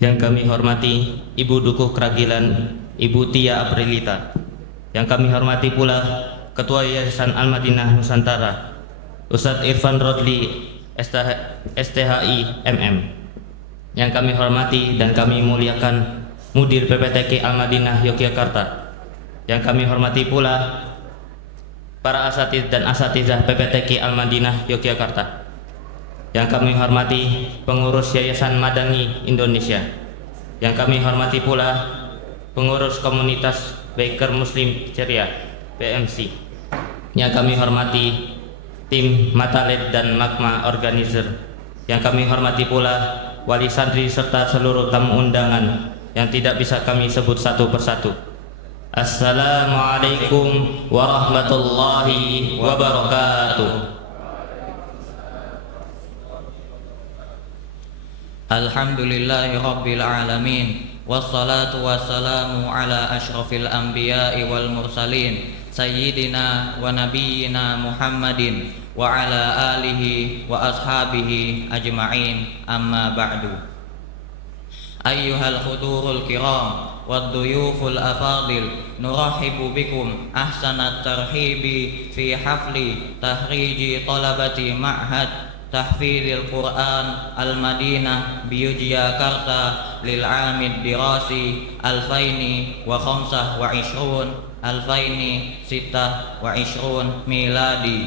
Yang kami hormati Ibu Dukuh Kragilan, Ibu Tia Aprilita. Yang kami hormati pula Ketua Yayasan Al-Madinah Nusantara, Ustadz Irfan Rodli STHI MM. Yang kami hormati dan kami muliakan Mudir PPTK Al-Madinah Yogyakarta. Yang kami hormati pula para asatidz dan asatizah PPTK Al-Madinah Yogyakarta. Yang kami hormati pengurus Yayasan Madani Indonesia. Yang kami hormati pula pengurus komunitas Biker Muslim Ceria PMC. Yang kami hormati tim Mataled dan Magma Organizer. Yang kami hormati pula wali santri serta seluruh tamu undangan yang tidak bisa kami sebut satu persatu. Assalamualaikum warahmatullahi wabarakatuh. Alhamdulillahi rabbil alamin, wassalatu wassalamu ala ashrafil anbiya'i wal mursalin, sayyidina wa nabiyyina Muhammadin wa ala alihi wa ashabihi ajma'in, amma ba'du. Ayyuhal khudurul kiram wad duyuful afadil, nurahibu bikum ahsanat tarhibi fi hafli tahriji talabati ma'had tahfidil Quran Al-Madinah Yogyakarta lil amid dirasi 2025 miladi.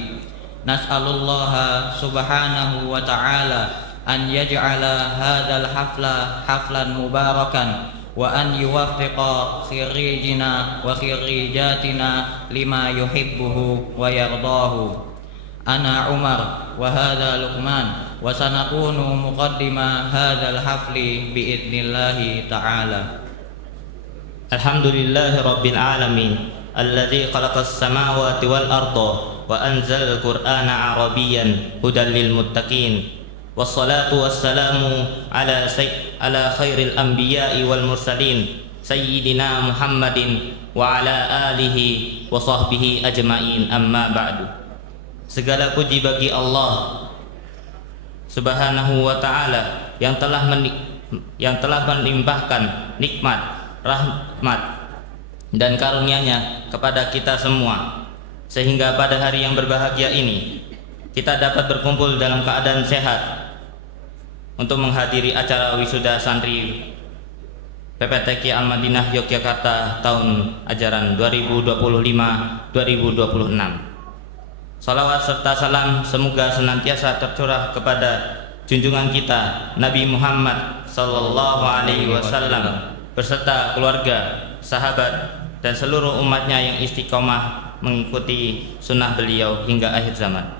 Nas'alullaha subhanahu wa ta'ala an yaj'ala hadzal hafla haflan mubarakan wa an yuwaffiqa khirrijina wa khirrijatina lima yuhibbuhu wa yardahu. Ana Umar wa hadha Luqman wa sanakunu muqaddima hadzal hafli biidnillahi ta'ala. Alhamdulillahi rabbil alamin alladzi khalaqas samawati wal arda wa anzalal qur'ana arabiyyan hudan lil muttaqin. Wassalatu wassalamu ala khairil anbiya'i wal mursalin sayyidina Muhammadin wa ala alihi wa sahbihi ajma'in, amma ba'du. Segala puji bagi Allah Subhanahu wa ta'ala yang telah melimpahkan nikmat, rahmat dan karunia-Nya kepada kita semua, sehingga pada hari yang berbahagia ini kita dapat berkumpul dalam keadaan sehat untuk menghadiri acara wisuda santri PPTK Al-Madinah Yogyakarta tahun ajaran 2025-2026. Salawat serta salam semoga senantiasa tercurah kepada junjungan kita Nabi Muhammad sallallahu alaihi wasallam beserta keluarga, sahabat dan seluruh umatnya yang istiqomah mengikuti sunnah beliau hingga akhir zaman.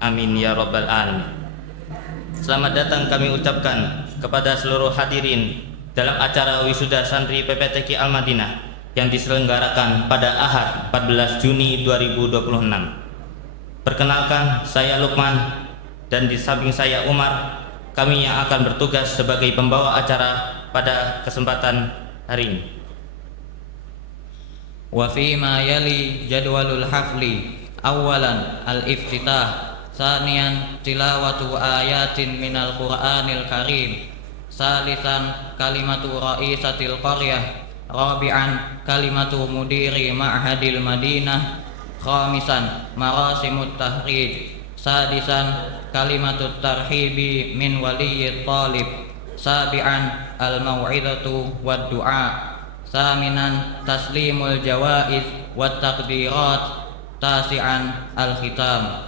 Amin ya rabbal alamin. Selamat datang kami ucapkan kepada seluruh hadirin dalam acara wisuda santri PPTK Al-Madinah yang diselenggarakan pada Ahad 14 Juni 2026. Perkenalkan, saya Luqman dan di samping saya Umar. Kami yang akan bertugas sebagai pembawa acara pada kesempatan hari ini. Wa fi ma yali jadwalul hafli. Awalan al-iftitah, saniyan tilawatu ayatin minal Qur'anil Karim, salisan kalimatu ra'isatil qaryah, rabi'an kalimatu mudiri ma'hadil Madinah, khamisan marasimut tahrij, sadisan kalimatut tarhibi min waliyyit talib, sabi'an al-mau'izatu wad du'a, saminan taslimul jawaiz wat taqdirat, tasi'an al-khitam.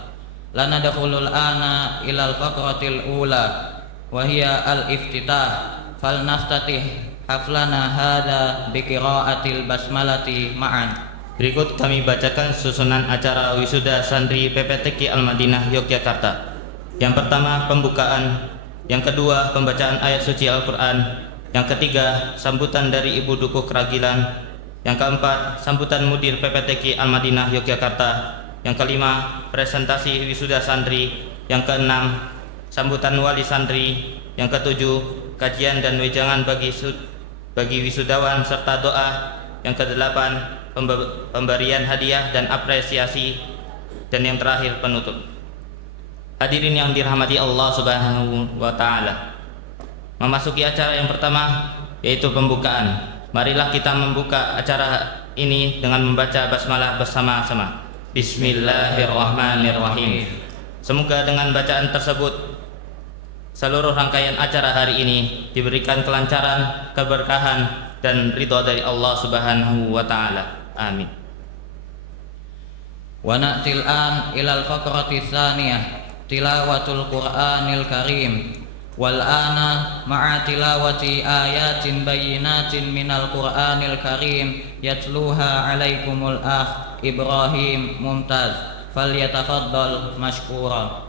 Lanadkhulul ana ilal faqratil ula wa hiya al-iftitah, falnastatih haflana hadha biqiraatil basmalati ma'an. Berikut kami bacakan susunan acara wisuda santri PPTK Al-Madinah Yogyakarta. Yang pertama pembukaan, yang kedua pembacaan ayat suci Al-Quran, yang ketiga sambutan dari Ibu Dukuh Kragilan, yang keempat sambutan Mudir PPTK Al-Madinah Yogyakarta, yang kelima presentasi wisuda santri, yang keenam sambutan wali santri, yang ketujuh kajian dan wejangan bagi wisudawan serta doa, yang kedelapan pemberian hadiah dan apresiasi, dan yang terakhir penutup. Hadirin yang dirahmati Allah Subhanahu wa ta'ala, memasuki acara yang pertama, yaitu pembukaan. Marilah kita membuka acara ini dengan membaca basmalah bersama-sama. Bismillahirrahmanirrahim. Semoga dengan bacaan tersebut seluruh rangkaian acara hari ini diberikan kelancaran, keberkahan, dan ridha dari Allah Subhanahu wa Ta'ala. Amin. Wa na'til an ilal faqrati tsaniyah tilawatul Qur'anil Karim. Wal ana ma'a tilawati ayatin bayyinatin minal Qur'anil Karim yatluha 'alaikumul akh Ibrahim Mumtaz. Falyatafaddal mashkura.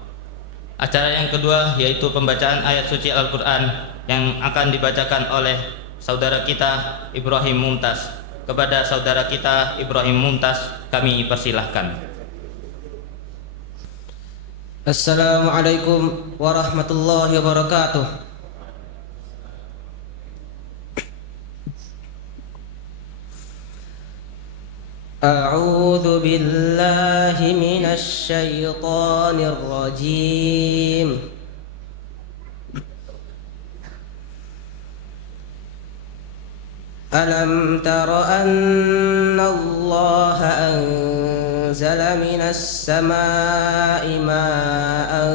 Acara yang kedua yaitu pembacaan ayat suci Al-Quran yang akan dibacakan oleh saudara kita Ibrahim Mumtaz. Kepada saudara kita Ibrahim Mumtaz kami persilahkan. Assalamualaikum warahmatullahi wabarakatuh. A'udzu billahi minasy syaithanir rajim. Alam tara anna Allah anzala minas samaa'i ma'an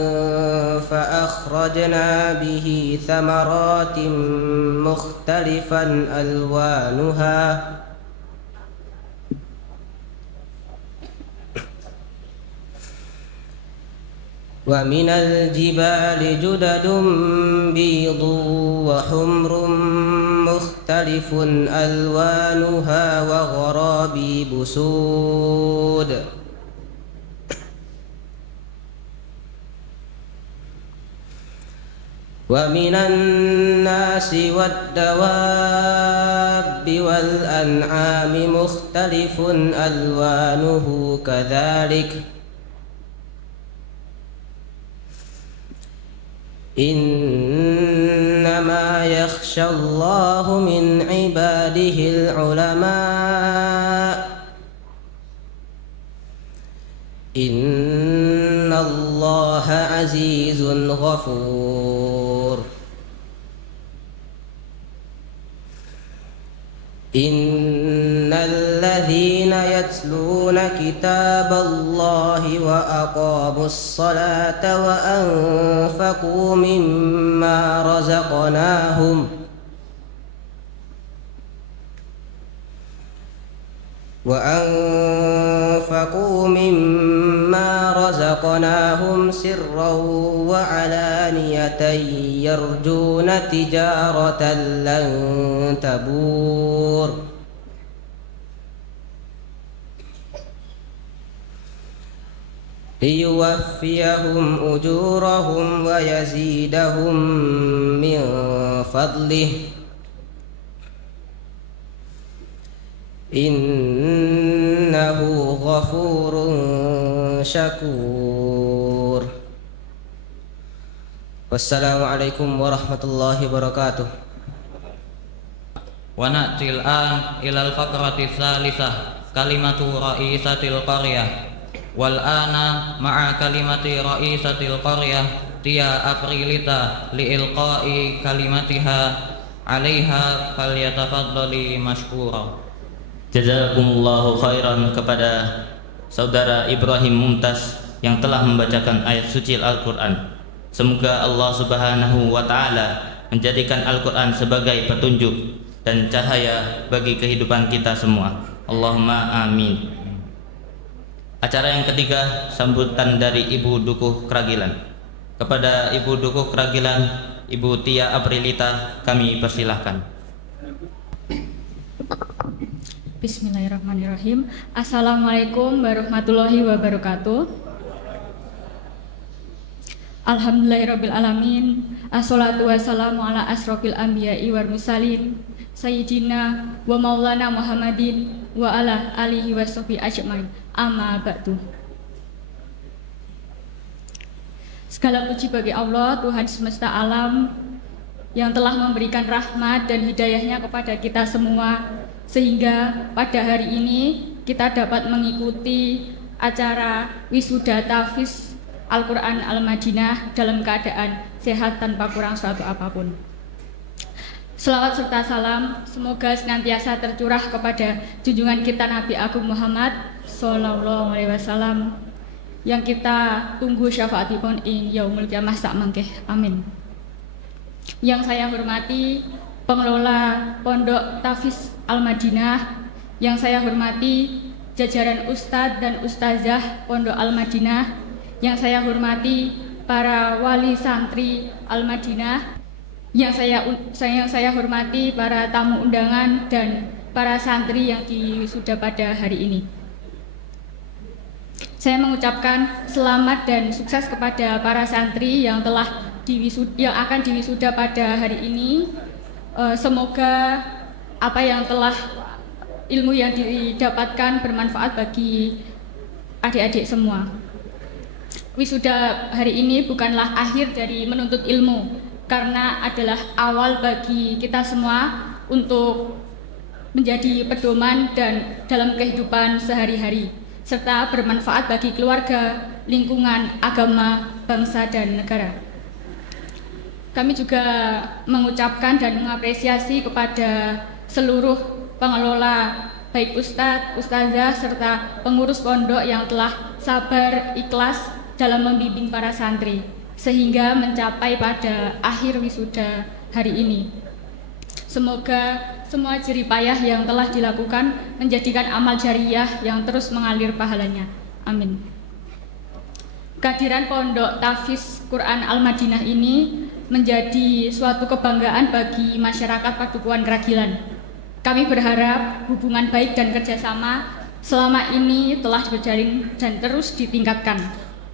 fa akhrajna bihi thamaratin mukhtalifan alwanuha wa minal jibali judadun bidun wa humrun mukhtalifun alwanuha wa gharabibu sud. Wa minan nasi wad-dawabbi wal an'ami mukhtalifun alwanuhu kadzalik. Innama yakhshallahu min ibadihil ulama. Innallaha azizun ghafur. Innal ladzina yatluna kitaballahi wa aqamus salata wa anfaqu mimma razaqnahum sirran wa alaniyatan yarjuna tijaratan lan tabur. Liyuwaffiyahum ujurahum wa yazidahum min fadlih. Innahu ghafurun syakur. Wassalamualaikum warahmatullahi wabarakatuh. Wa na'til an ilal faqrati tsalisah kalimatu ra'isatil qaryah. Wal ana ma'a kalimati ra'isatil qaryah Tia Aprilita liilqa'i kalimatiha 'alaiha falyatafaddali mashkura. Jazakumullahu khairan kepada saudara Ibrahim Mumtaz yang telah membacakan ayat suci Al-Quran. Semoga Allah Subhanahu wa Ta'ala menjadikan Al-Quran sebagai petunjuk dan cahaya bagi kehidupan kita semua. Allahumma amin. Acara yang ketiga, sambutan dari Ibu Dukuh Kragilan. Kepada Ibu Dukuh Kragilan, Ibu Tia Aprilita kami persilahkan. Bismillahirrahmanirrahim. Assalamualaikum warahmatullahi wabarakatuh. Alhamdulillahirrabbilalamin. Assalatu wassalamu ala asrofil anbiya'i wal mursalin Sayyidina wa maulana Muhammadin wa ala alihi wa sahbihi ajmain. Amma ba'du. Segala puji bagi Allah, Tuhan semesta alam, yang telah memberikan rahmat dan hidayahnya kepada kita semua, sehingga pada hari ini kita dapat mengikuti acara wisuda tahfiz Al-Quran Al-Madinah dalam keadaan sehat tanpa kurang suatu apapun. Selawat serta salam semoga senantiasa tercurah kepada junjungan kita Nabi Agung Muhammad Sallallahu Alaihi Wasallam yang kita tunggu syafaatipun ing yaumul kiamah sak mangke. Amin. Yang saya hormati pengelola Pondok Tafiz Al-Madinah, yang saya hormati jajaran Ustadz dan Ustazah Pondok Al-Madinah, yang saya hormati para wali santri Al-Madinah, yang saya hormati para tamu undangan dan para santri yang diwisuda pada hari ini. Saya mengucapkan selamat dan sukses kepada para santri yang akan diwisuda pada hari ini. Semoga apa yang ilmu yang didapatkan bermanfaat bagi adik-adik semua. Wisuda hari ini bukanlah akhir dari menuntut ilmu, karena adalah awal bagi kita semua untuk menjadi pedoman dan dalam kehidupan sehari-hari, serta bermanfaat bagi keluarga, lingkungan, agama, bangsa, dan negara. Kami juga mengucapkan dan mengapresiasi kepada seluruh pengelola, baik Ustadz, Ustazah, serta pengurus pondok yang telah sabar, ikhlas dalam membimbing para santri, sehingga mencapai pada akhir wisuda hari ini. Semoga semua jerih payah yang telah dilakukan menjadikan amal jariyah yang terus mengalir pahalanya. Amin. Kehadiran Pondok Tafiz Quran Al-Madinah ini menjadi suatu kebanggaan bagi masyarakat Padukuhan Kragilan. Kami berharap hubungan baik dan kerjasama selama ini telah berjalin dan terus ditingkatkan,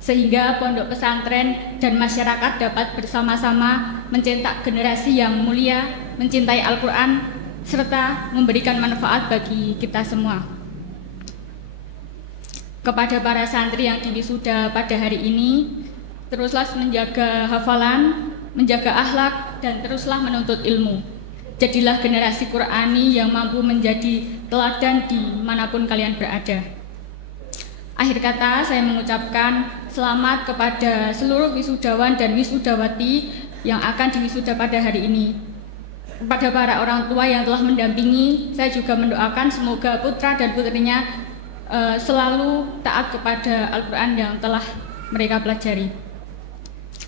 sehingga pondok pesantren dan masyarakat dapat bersama-sama mencetak generasi yang mulia, mencintai Al-Quran, serta memberikan manfaat bagi kita semua. Kepada para santri yang diwisuda pada hari ini, teruslah menjaga hafalan, menjaga akhlak, dan teruslah menuntut ilmu. Jadilah generasi Qur'ani yang mampu menjadi teladan dimanapun kalian berada. Akhir kata, saya mengucapkan selamat kepada seluruh wisudawan dan wisudawati yang akan diwisuda pada hari ini. Kepada para orang tua yang telah mendampingi, saya juga mendoakan semoga putra dan putrinya selalu taat kepada Al-Quran yang telah mereka pelajari.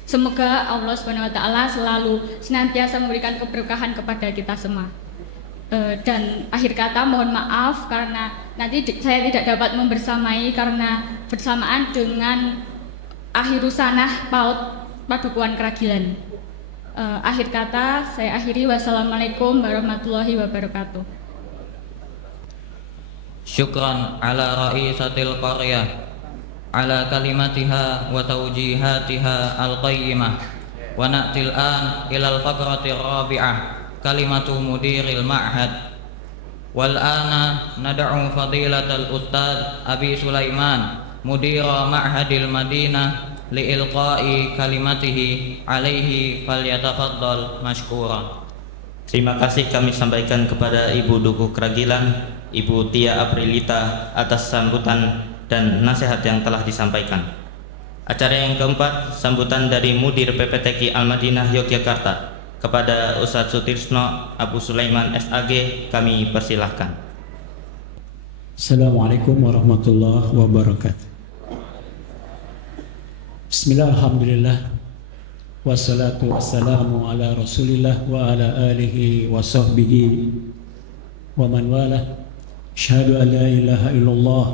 Semoga Allah SWT selalu senantiasa memberikan keberkahan kepada kita semua. Dan akhir kata, mohon maaf karena nanti saya tidak dapat membersamai karena bersamaan dengan akhiru sanah PAUD Padukuhan Kragilan. Akhir kata saya akhiri, wassalamualaikum warahmatullahi wabarakatuh. Syukran ala ra'isatil qaryah ala kalimatiha wa tawjihatiha al-qayyimah. Wa na'til an ilal faqratir rabi'ah, kalimatu mudiril ma'had. Wal ana nad'u fadilatal ustad Abi Sulaiman mudira ma'hadil Madinah liilqa'i kalimatihi alaihi falyatafaddal mashkura. Terima kasih kami sampaikan kepada Ibu Dukuh Kragilan, Ibu Tia Aprilita atas sambutan dan nasihat yang telah disampaikan. Acara yang keempat, sambutan dari Mudir PPTQ Al-Madinah Yogyakarta kepada Ustadz Sutrisno Abu Sulaiman SAG, kami persilahkan. Assalamualaikum warahmatullahi wabarakatuh. Bismillah, alhamdulillah, wassalatu wassalamu ala rasulillah wa ala alihi wa sahbihi wa man wala. Asyhadu an la ilaha illallah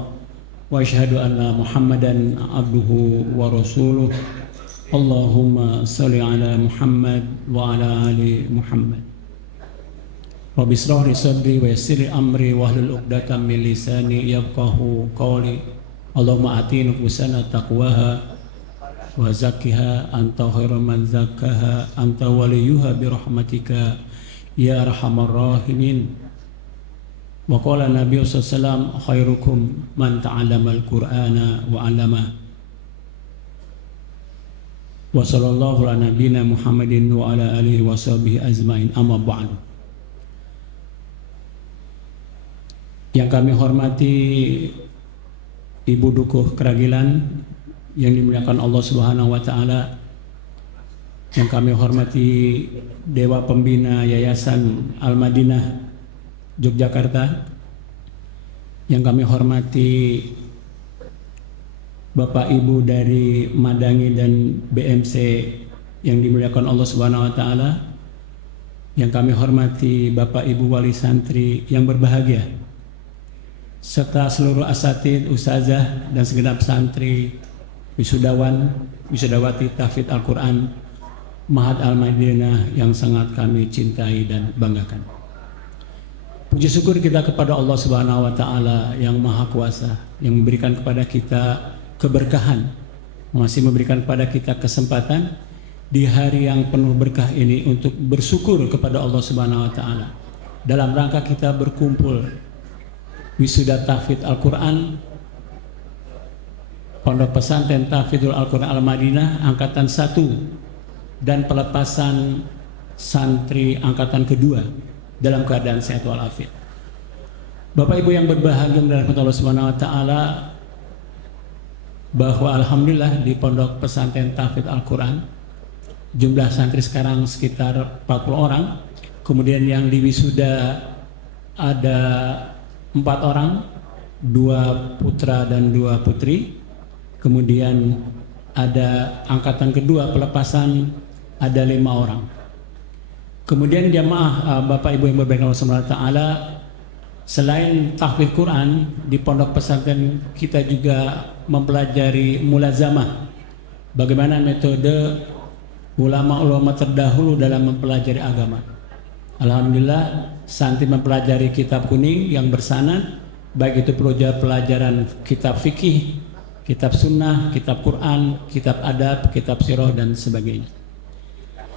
wa asyhadu anna Muhammadan abduhu wa rasuluh. Allahumma salli ala Muhammad wa ala ali Muhammad. Rabbi israh li sadri wa yassir li amri wahlul 'uqdatam min lisani yafqahu qawli. Allahumma ati nufusana taqwaha wa zakkiha anta khairu man zakkaha anta waliyuha bi rahmatika ya arhamar rahimin. Wa qala Nabi sallallahu alaihi wasallam khairukum man ta'allama al-Qur'ana wa 'allama. Wa sallallahu ala nabiyyina Muhammadin wa ala alihi wa sahbihi ajmain, amma ba'du. Yang kami hormati Ibu Dukuh Kragilan yang dimuliakan Allah Subhanahu wa taala, yang kami hormati Dewa Pembina Yayasan Al-Madinah Yogyakarta, yang kami hormati Bapak Ibu dari Madangi dan BMC yang dimuliakan Allah Subhanahu wa taala, yang kami hormati Bapak Ibu wali santri yang berbahagia, serta seluruh asatid, ustazah dan segenap santri, wisudawan, wisudawati tahfidz Al-Qur'an Ma'had Al-Madinah yang sangat kami cintai dan banggakan. Puji syukur kita kepada Allah Subhanahu wa taala yang Maha Kuasa, yang memberikan kepada kita keberkahan, masih memberikan kepada kita kesempatan di hari yang penuh berkah ini untuk bersyukur kepada Allah Subhanahu wa taala dalam rangka kita berkumpul wisuda tahfidz Al-Qur'an Pondok Pesantren Tahfidzul Al-Qur'an Al-Madinah angkatan 1 dan pelepasan santri angkatan kedua dalam keadaan sehat walafiat. Bapak Ibu yang berbahagia dalam Allah Subhanahu wa taala, bahwa alhamdulillah di Pondok Pesantren Tahfidz Al-Qur'an jumlah santri sekarang sekitar 40 orang. Kemudian yang di wisuda ada 4 orang, 2 putra dan 2 putri. Kemudian ada angkatan kedua pelepasan ada 5 orang. Kemudian jamaah Bapak Ibu yang berbahagia Allah Subhanahu wa taala, selain tahfidz Quran di pondok pesantren kita juga mempelajari mulazamah, bagaimana metode ulama-ulama terdahulu dalam mempelajari agama. Alhamdulillah santri mempelajari kitab kuning yang bersanad, baik itu pelajaran kitab fikih, kitab sunnah, kitab Quran, kitab adab, kitab sirah dan sebagainya.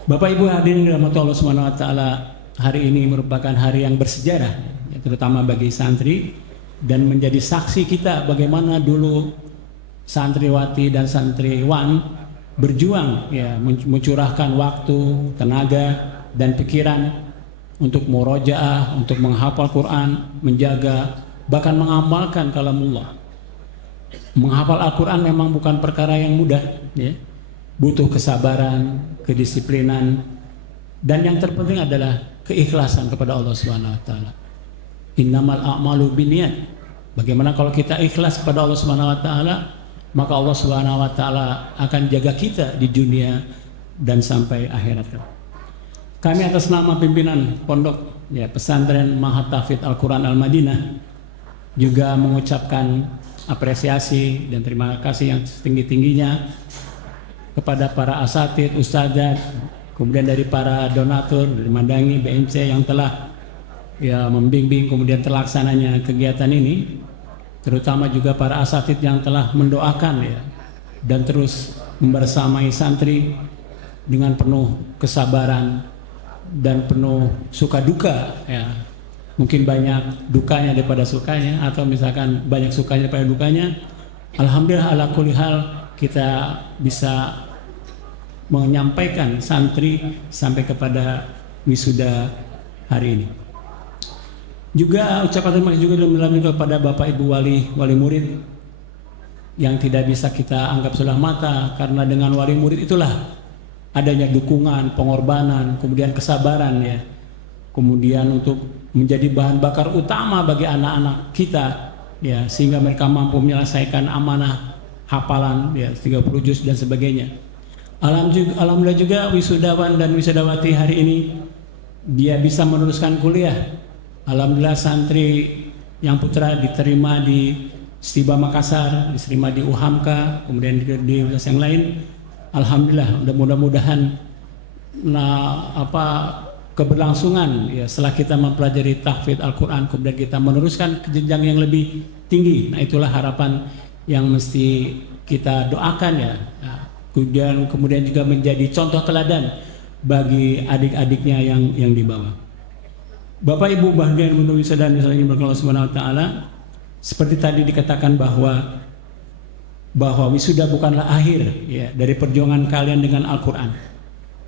Bapak Ibu hadirin dirahmati Allah Subhanahu wa taala, hari ini merupakan hari yang bersejarah, terutama bagi santri, dan menjadi saksi kita bagaimana dulu santriwati dan santriwan berjuang ya, mencurahkan waktu, tenaga dan pikiran untuk murojaah, untuk menghafal Quran, menjaga bahkan mengamalkan kalamullah. Menghafal Al-Quran memang bukan perkara yang mudah ya. Butuh kesabaran, kedisiplinan, dan yang terpenting adalah keikhlasan kepada Allah Subhanahu wa taala. Innamal a'malu binniyat. Bagaimana kalau kita ikhlas kepada Allah Subhanahu wa taala, maka Allah Subhanahu wa taala akan jaga kita di dunia dan sampai akhirat. Kami atas nama pimpinan pondok ya pesantren Ma'had Tahfidz Al-Qur'an Al-Madinah juga mengucapkan apresiasi dan terima kasih yang setinggi-tingginya kepada para asatid, ustadzat, kemudian dari para donatur dari Madangi, BMC yang telah ya membimbing kemudian terlaksananya kegiatan ini, terutama juga para asatid yang telah mendoakan ya dan terus membersamai santri dengan penuh kesabaran dan penuh suka duka ya. Mungkin banyak dukanya daripada sukanya, atau misalkan banyak sukanya daripada dukanya. Alhamdulillah ala kulli hal kita bisa menyampaikan santri sampai kepada wisuda hari ini. Juga ucapan terima kasih juga kepada Bapak Ibu wali murid yang tidak bisa kita anggap sebelah mata, karena dengan wali murid itulah adanya dukungan, pengorbanan, kemudian kesabaran ya. Kemudian untuk menjadi bahan bakar utama bagi anak-anak kita ya, sehingga mereka mampu menyelesaikan amanah hafalan ya 30 juz dan sebagainya. Alhamdulillah juga wisudawan dan wisudawati hari ini dia bisa meneruskan kuliah. Alhamdulillah santri yang putra diterima di Stiba Makassar, diterima di UHAMKA, kemudian di universitas yang lain. Alhamdulillah, mudah-mudahan keberlangsungan ya setelah kita mempelajari tahfidz Al-Qur'an, kemudian kita meneruskan ke jenjang yang lebih tinggi. Nah, itulah harapan yang mesti kita doakan ya. Nah, kemudian juga menjadi contoh teladan bagi adik-adiknya yang di bawah. Bapak Ibu bahagia yang menulis dan misalnya Allah Subhanahu wa taala, seperti tadi dikatakan bahwa wisuda bukanlah akhir ya dari perjuangan kalian dengan Al-Qur'an.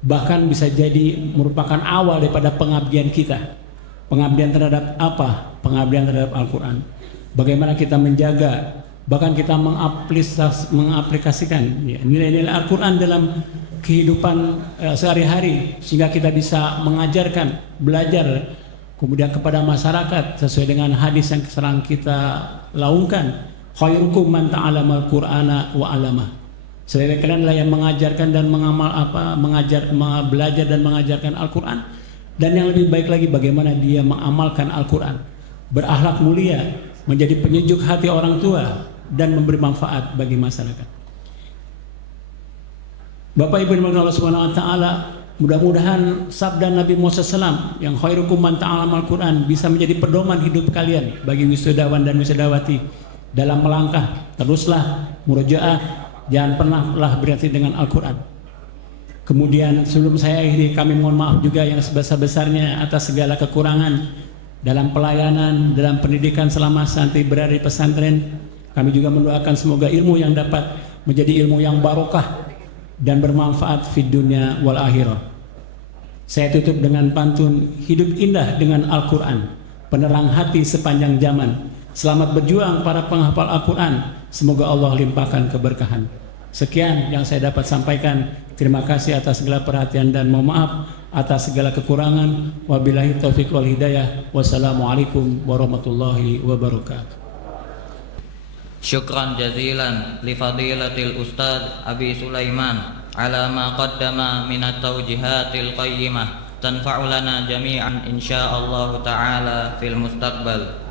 Bahkan bisa jadi merupakan awal daripada pengabdian kita. Pengabdian terhadap apa? Pengabdian terhadap Al-Qur'an. Bagaimana kita menjaga, bahkan kita mengaplikasikan ya, nilai-nilai Al-Qur'an dalam kehidupan sehari-hari sehingga kita bisa mengajarkan, belajar kemudian kepada masyarakat sesuai dengan hadis yang sekarang kita laungkan, khairukum man ta'alamal qur'ana wa 'alama. Sebaik kalianlah yang mengajarkan dan belajar dan mengajarkan Al-Qur'an, dan yang lebih baik lagi bagaimana dia mengamalkan Al-Qur'an, berakhlak mulia, menjadi penyejuk hati orang tua dan memberi manfaat bagi masyarakat. Bapak Ibu yang Allah Subhanahu wa taala, mudah-mudahan sabda Nabi Muhammad SAW yang khairukum man ta'alamal Qur'an bisa menjadi pedoman hidup kalian bagi wisudawan dan wisudawati dalam melangkah. Teruslah murojaah, jangan pernahlah berhenti dengan Al-Qur'an. Kemudian sebelum saya akhiri, kami mohon maaf juga yang sebesar-besarnya atas segala kekurangan dalam pelayanan, dalam pendidikan selama santri berada di pesantren. Kami juga mendoakan semoga ilmu yang dapat menjadi ilmu yang barokah dan bermanfaat di dunia wal akhirah. Saya tutup dengan pantun, hidup indah dengan Al-Quran, penerang hati sepanjang zaman. Selamat berjuang para penghafal Al-Quran, semoga Allah limpahkan keberkahan. Sekian yang saya dapat sampaikan. Terima kasih atas segala perhatian dan mohon maaf atas segala kekurangan. Wabillahi taufiq wal hidayah. Wassalamualaikum warahmatullahi wabarakatuh. Syukran jazilan li fadilatil Ustadz Abi Sulaiman ala ma qaddama minat taujihatil qayyimah tanfa'u lana jami'an insyaallah ta'ala fil mustaqbal.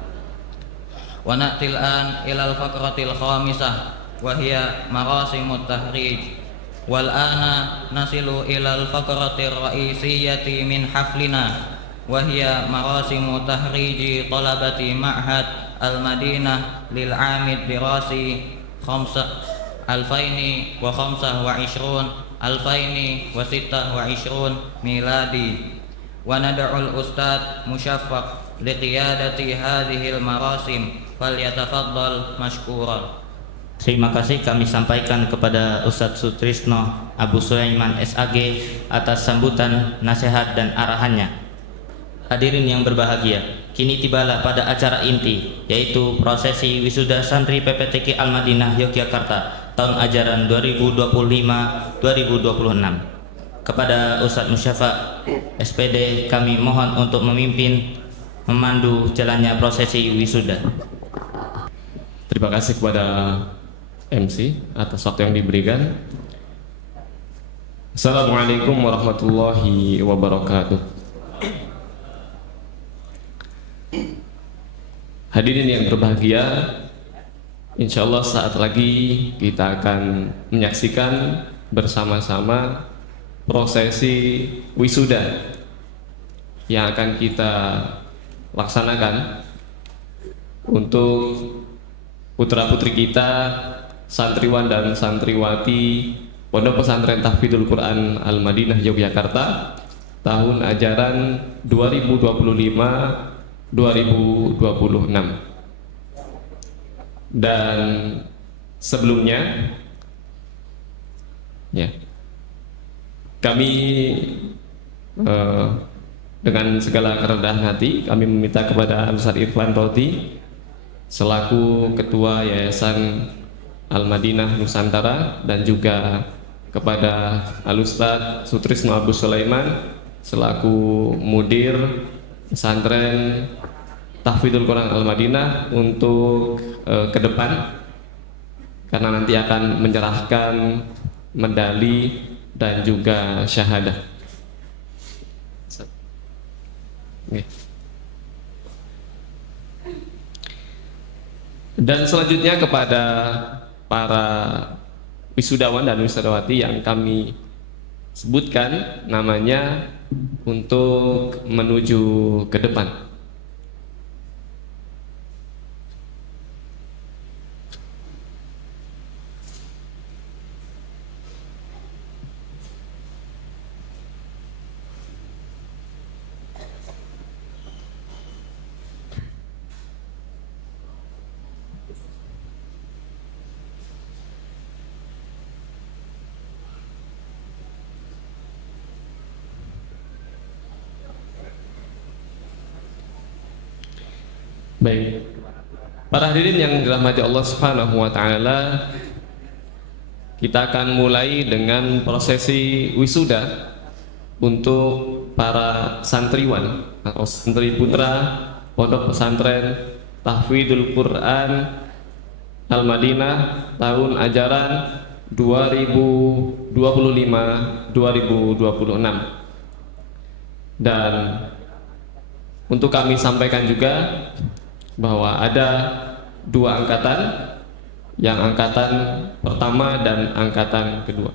Wa na'til an ilal faqratil khamisah wa hiya marasimut tahrij. Wal ana nasilu ilal faqratir ra'isiyyati min haflina wa hiya marasimu tahriji talabati ma'had Al-Madinah lil Amid Dirasi 2025 miladi. Wa nad'ul Ustadz Musyaffaq liqiyadati hadhil marasim falyatafaddal mashkuran. Terima kasih kami sampaikan kepada Ustadz Sutrisno Abu Sulaiman SAG atas sambutan, nasihat dan arahannya. Hadirin yang berbahagia, kini tibalah pada acara inti, yaitu prosesi wisuda santri PPTQ Al-Madinah Yogyakarta tahun ajaran 2025-2026. Kepada Ustadz Musyafa SPD kami mohon untuk memandu jalannya prosesi wisuda. Terima kasih kepada MC atas waktu yang diberikan. Assalamualaikum warahmatullahi wabarakatuh. Hadirin yang berbahagia, insya Allah saat lagi kita akan menyaksikan bersama-sama prosesi wisuda yang akan kita laksanakan untuk putra-putri kita, santriwan dan santriwati Pondok Pesantren Tahfidzul Quran Al-Madinah Yogyakarta tahun ajaran 2025-2026. Dan sebelumnya ya, kami dengan segala kerendahan hati kami meminta kepada Al-Ustadz Irfan Rodi selaku Ketua Yayasan Al-Madinah Nusantara dan juga kepada Al-Ustadz Sutrisno Abu Sulaiman selaku Mudir Pesantren Tahfidzul Quran Al-Madinah untuk ke depan, karena nanti akan menyerahkan medali dan juga syahadah. Dan selanjutnya kepada para wisudawan dan wisudawati yang kami sebutkan namanya untuk menuju ke depan. Baik, para hadirin yang dirahmati Allah Subhanahu wa taala, kita akan mulai dengan prosesi wisuda untuk para santriwan atau santri putra Pondok Pesantren Tahfidzul Quran Al-Madinah tahun ajaran 2025-2026. Dan untuk kami sampaikan juga bahwa ada dua angkatan, yang angkatan pertama dan angkatan kedua.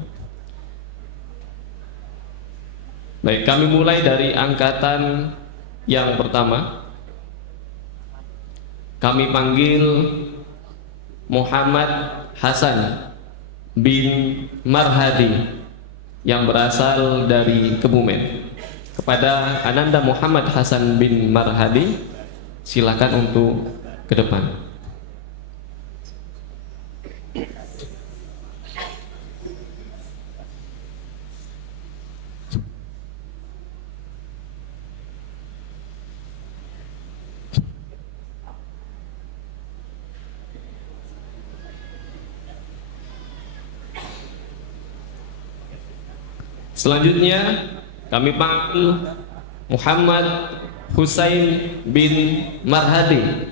Baik, kami mulai dari angkatan yang pertama. Kami panggil Muhammad Hasan bin Marhadi yang berasal dari Kebumen. Kepada Ananda Muhammad Hasan bin Marhadi, silakan untuk ke depan. Selanjutnya kami panggil Muhammad Husain bin Marhadi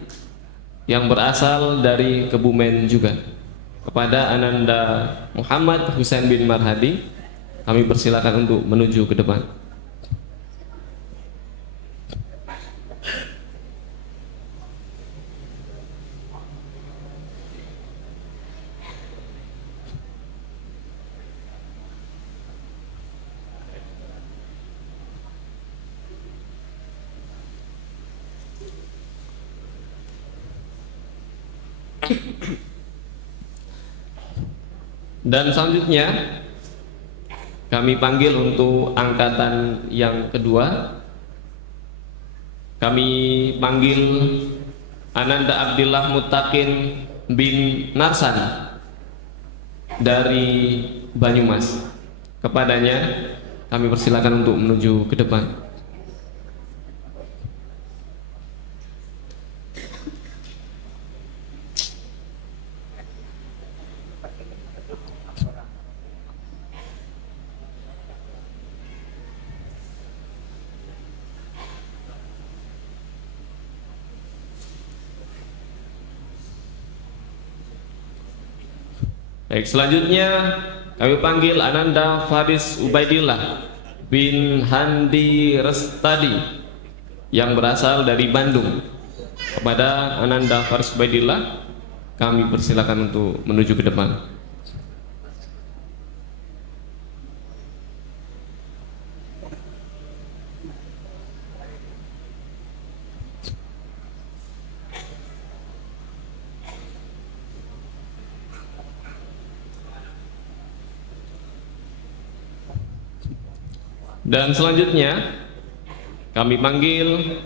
yang berasal dari Kebumen juga. Kepada Ananda Muhammad Husain bin Marhadi, kami persilakan untuk menuju ke depan. Dan selanjutnya kami panggil untuk angkatan yang kedua. Kami panggil Ananda Abdillah Muttaqin bin Narsan dari Banyumas. Kepadanya kami persilakan untuk menuju ke depan. Baik, selanjutnya kami panggil Ananda Faris Ubaidillah bin Handi Restadi yang berasal dari Bandung. Kepada Ananda Faris Ubaidillah, kami persilakan untuk menuju ke depan. Dan selanjutnya kami panggil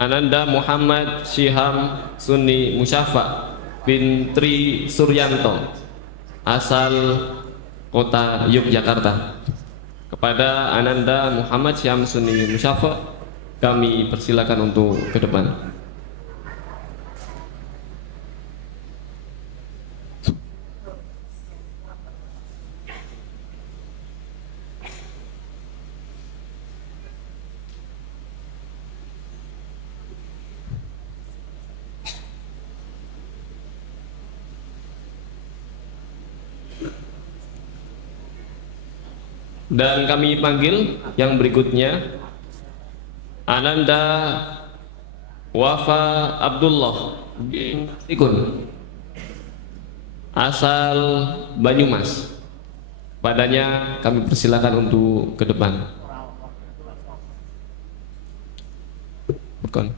Ananda Muhammad Syiham Sunni Musyafa bin Tri Suryanto asal kota Yogyakarta. Kepada Ananda Muhammad Syiham Sunni Musyafa, kami persilakan untuk ke depan. Dan kami panggil yang berikutnya Ananda Wafa Abdullah bin Tikun asal Banyumas. Padanya kami persilakan untuk ke depan. Kon.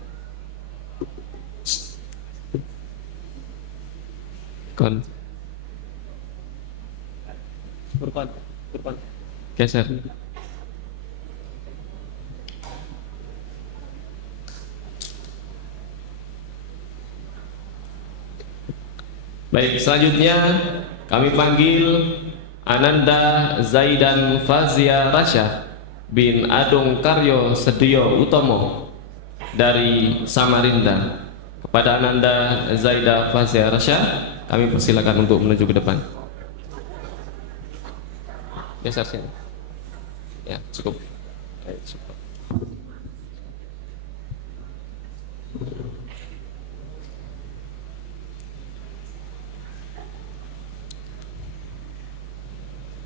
Kon. Geser. Baik, selanjutnya kami panggil Ananda Zaidan Fazia Rasya bin Adung Karyo Sedio Utomo dari Samarinda. Kepada Ananda Zaida Fazia Rasya, kami persilakan untuk menuju ke depan. geser sini. Ya, cukup. Cukup.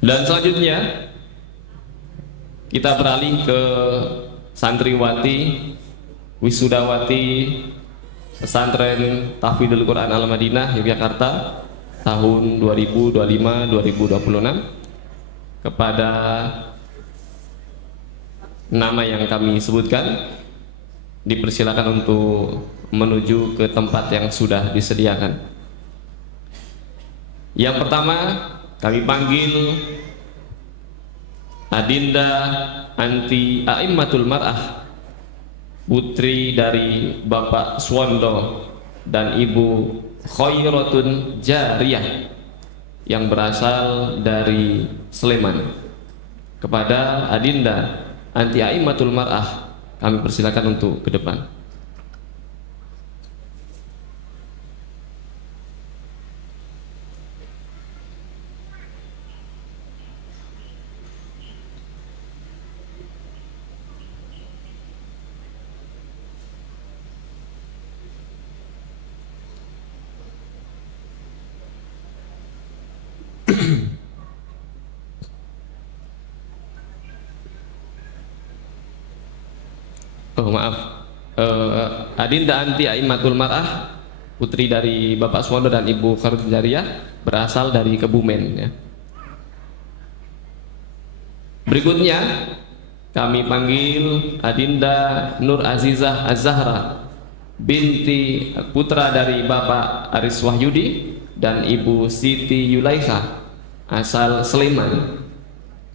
Dan selanjutnya kita beralih ke santriwati wisudawati pesantren Tahfidzul Quran Al Madinah Yogyakarta tahun 2025-2026 kepada nama yang kami sebutkan dipersilakan untuk menuju ke tempat yang sudah disediakan. Yang pertama kami panggil Adinda Anti A'immatul Mar'ah, putri dari Bapak Suwondo dan Ibu Khairatun Jariyah yang berasal dari Sleman. Kepada Adinda Anti A'immatul Mar'ah kami persilakan untuk ke depan. Oh maaf, Adinda Anti A'immatul Mar'ah, putri dari Bapak Suwondo dan Ibu Khairatun Jariyah, berasal dari Kebumen ya. Berikutnya kami panggil Adinda Nur Azizah Az-Zahra, binti putra dari Bapak Aris Wahyudi dan Ibu Siti Yulaikha, asal Sleman.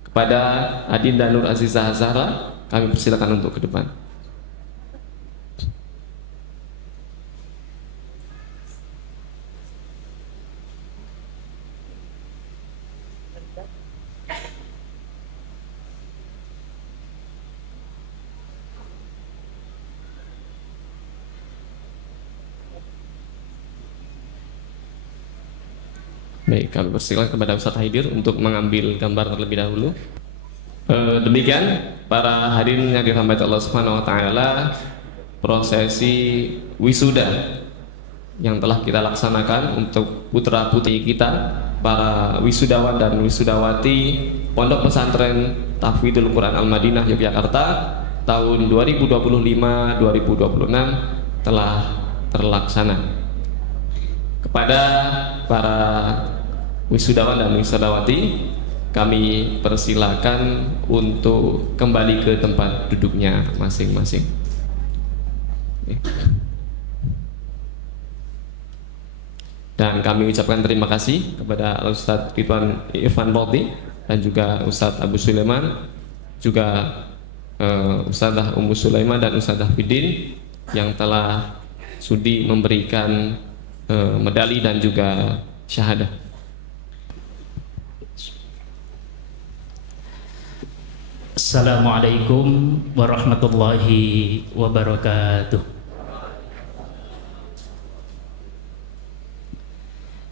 Kepada Adinda Nur Azizah Az-Zahra kami persilakan untuk ke depan. Baik, kami persilakan kepada Ustadz Haidir untuk mengambil gambar terlebih dahulu. Demikian para hadirin yang dirahmati Allah Subhanahu wa taala, prosesi wisuda yang telah kita laksanakan untuk putra-putri kita, para wisudawan dan wisudawati Pondok Pesantren Tahfidzul Quran Al Madinah Yogyakarta tahun 2025-2026 telah terlaksana. Kepada para wisudawan dan wisudawati kami persilakan untuk kembali ke tempat duduknya masing-masing. Dan kami ucapkan terima kasih kepada Ustadz Ridwan Irfan Bolti dan juga Ustadz Abu Sulaiman, juga Ustadzah Ummu Sulaiman dan Ustadzah Fidin yang telah sudi memberikan medali dan juga syahadah. Assalamualaikum warahmatullahi wabarakatuh.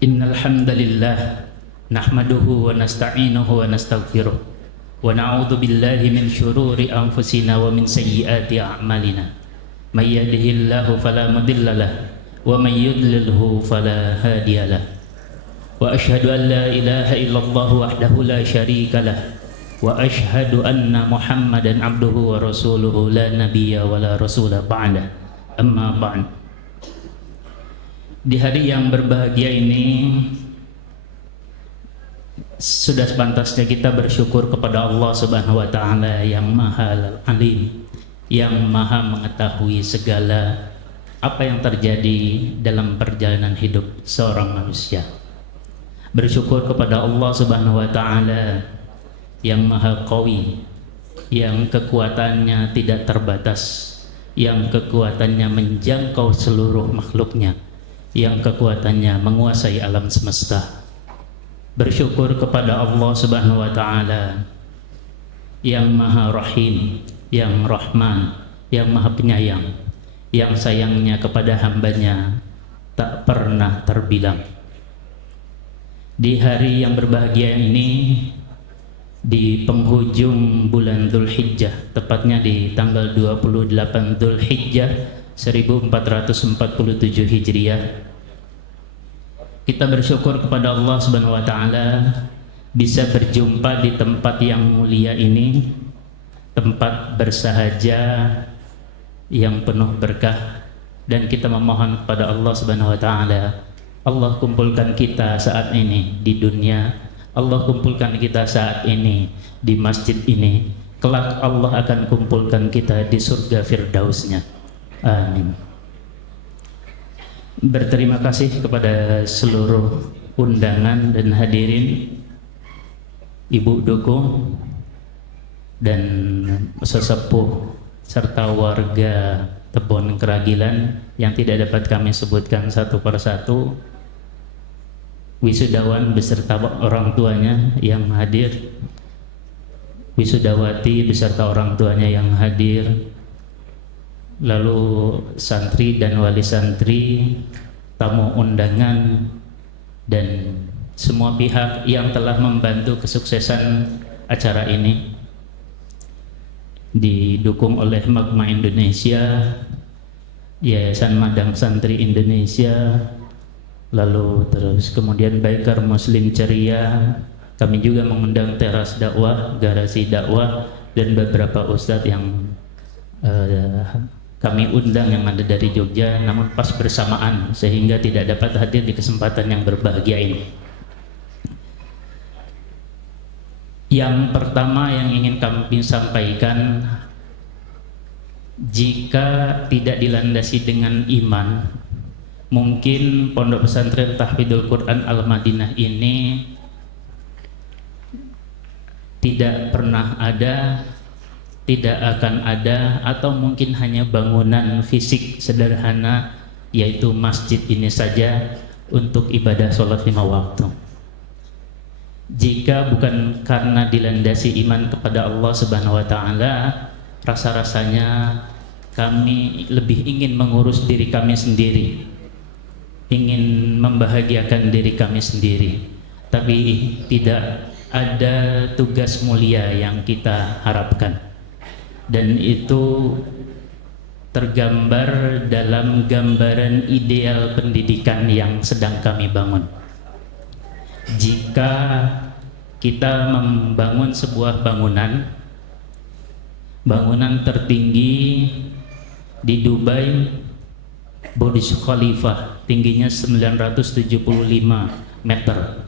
Innal hamdalillah nahmaduhu wa nasta'inuhu wa nastaghfiruh wa na'udzu billahi min syururi anfusina wa min sayyiati a'malina. May yahdihillahu fala mudilla lahu wa may yudlilhu fala hadiya lahu. Wa asyhadu an la ilaha illallah wahdahu la syarika lahu wa asyhadu anna Muhammadan abduhu wa rasuluhu la nabiyya wa la rasula ba'da. Amma ba'd. Di hari yang berbahagia ini sudah sepantasnya kita bersyukur kepada Allah Subhanahu wa taala yang Maha Alim, yang Maha mengetahui segala apa yang terjadi dalam perjalanan hidup seorang manusia. Bersyukur kepada Allah Subhanahu wa taala yang Maha Qawi, yang kekuatannya tidak terbatas, yang kekuatannya menjangkau seluruh makhluknya, yang kekuatannya menguasai alam semesta. Bersyukur kepada Allah Subhanahu wa taala yang Maha Rahim, yang Rahman, yang Maha Penyayang, yang sayangnya kepada hambanya tak pernah terbilang. Di hari yang berbahagia ini di penghujung bulan Dzulhijjah, tepatnya di tanggal 28 Dzulhijjah 1447 Hijriah. Kita bersyukur kepada Allah Subhanahu wa taala bisa berjumpa di tempat yang mulia ini, tempat bersahaja yang penuh berkah, dan kita memohon kepada Allah Subhanahu wa taala, Allah kumpulkan kita saat ini di dunia, Allah kumpulkan kita saat ini di masjid ini, kelak Allah akan kumpulkan kita di surga Firdausnya. Amin. Berterima kasih kepada seluruh undangan dan hadirin, Ibu Duko dan sesepuh serta warga Tebon Keragilan yang tidak dapat kami sebutkan satu persatu, wisudawan beserta orang tuanya yang hadir, wisudawati beserta orang tuanya yang hadir, lalu santri dan wali santri, tamu undangan, dan semua pihak yang telah membantu kesuksesan acara ini, didukung oleh Magma Indonesia, Yayasan Madang Santri Indonesia, lalu terus kemudian Biker Muslim Ceria. Kami juga mengundang Teras Dakwah, Garasi Dakwah, dan beberapa ustadz yang kami undang yang ada dari Jogja, namun pas bersamaan sehingga tidak dapat hadir di kesempatan yang berbahagia ini. Yang pertama yang ingin kami sampaikan, jika tidak dilandasi dengan iman, mungkin Pondok Pesantren Tahfidzul Quran Al-Madinah ini tidak pernah ada, tidak akan ada, atau mungkin hanya bangunan fisik sederhana, yaitu masjid ini saja untuk ibadah sholat 5 waktu. Jika bukan karena dilandasi iman kepada Allah Subhanahu wa taala, rasa-rasanya kami lebih ingin mengurus diri kami sendiri, ingin membahagiakan diri kami sendiri, tapi tidak ada tugas mulia yang kita harapkan, dan itu tergambar dalam gambaran ideal pendidikan yang sedang kami bangun. Jika kita membangun sebuah bangunan tertinggi di Dubai, Burj Khalifah, tingginya 975 meter.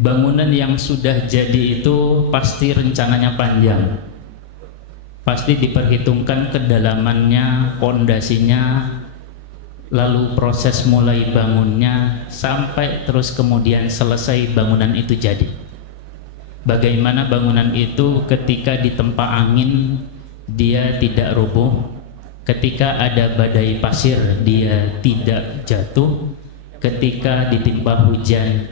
Bangunan yang sudah jadi itu pasti rencananya panjang, pasti diperhitungkan kedalamannya, pondasinya, lalu proses mulai bangunnya sampai terus kemudian selesai bangunan itu jadi. Bagaimana bangunan itu ketika ditempa angin dia tidak roboh, ketika ada badai pasir dia tidak jatuh, ketika ditimpa hujan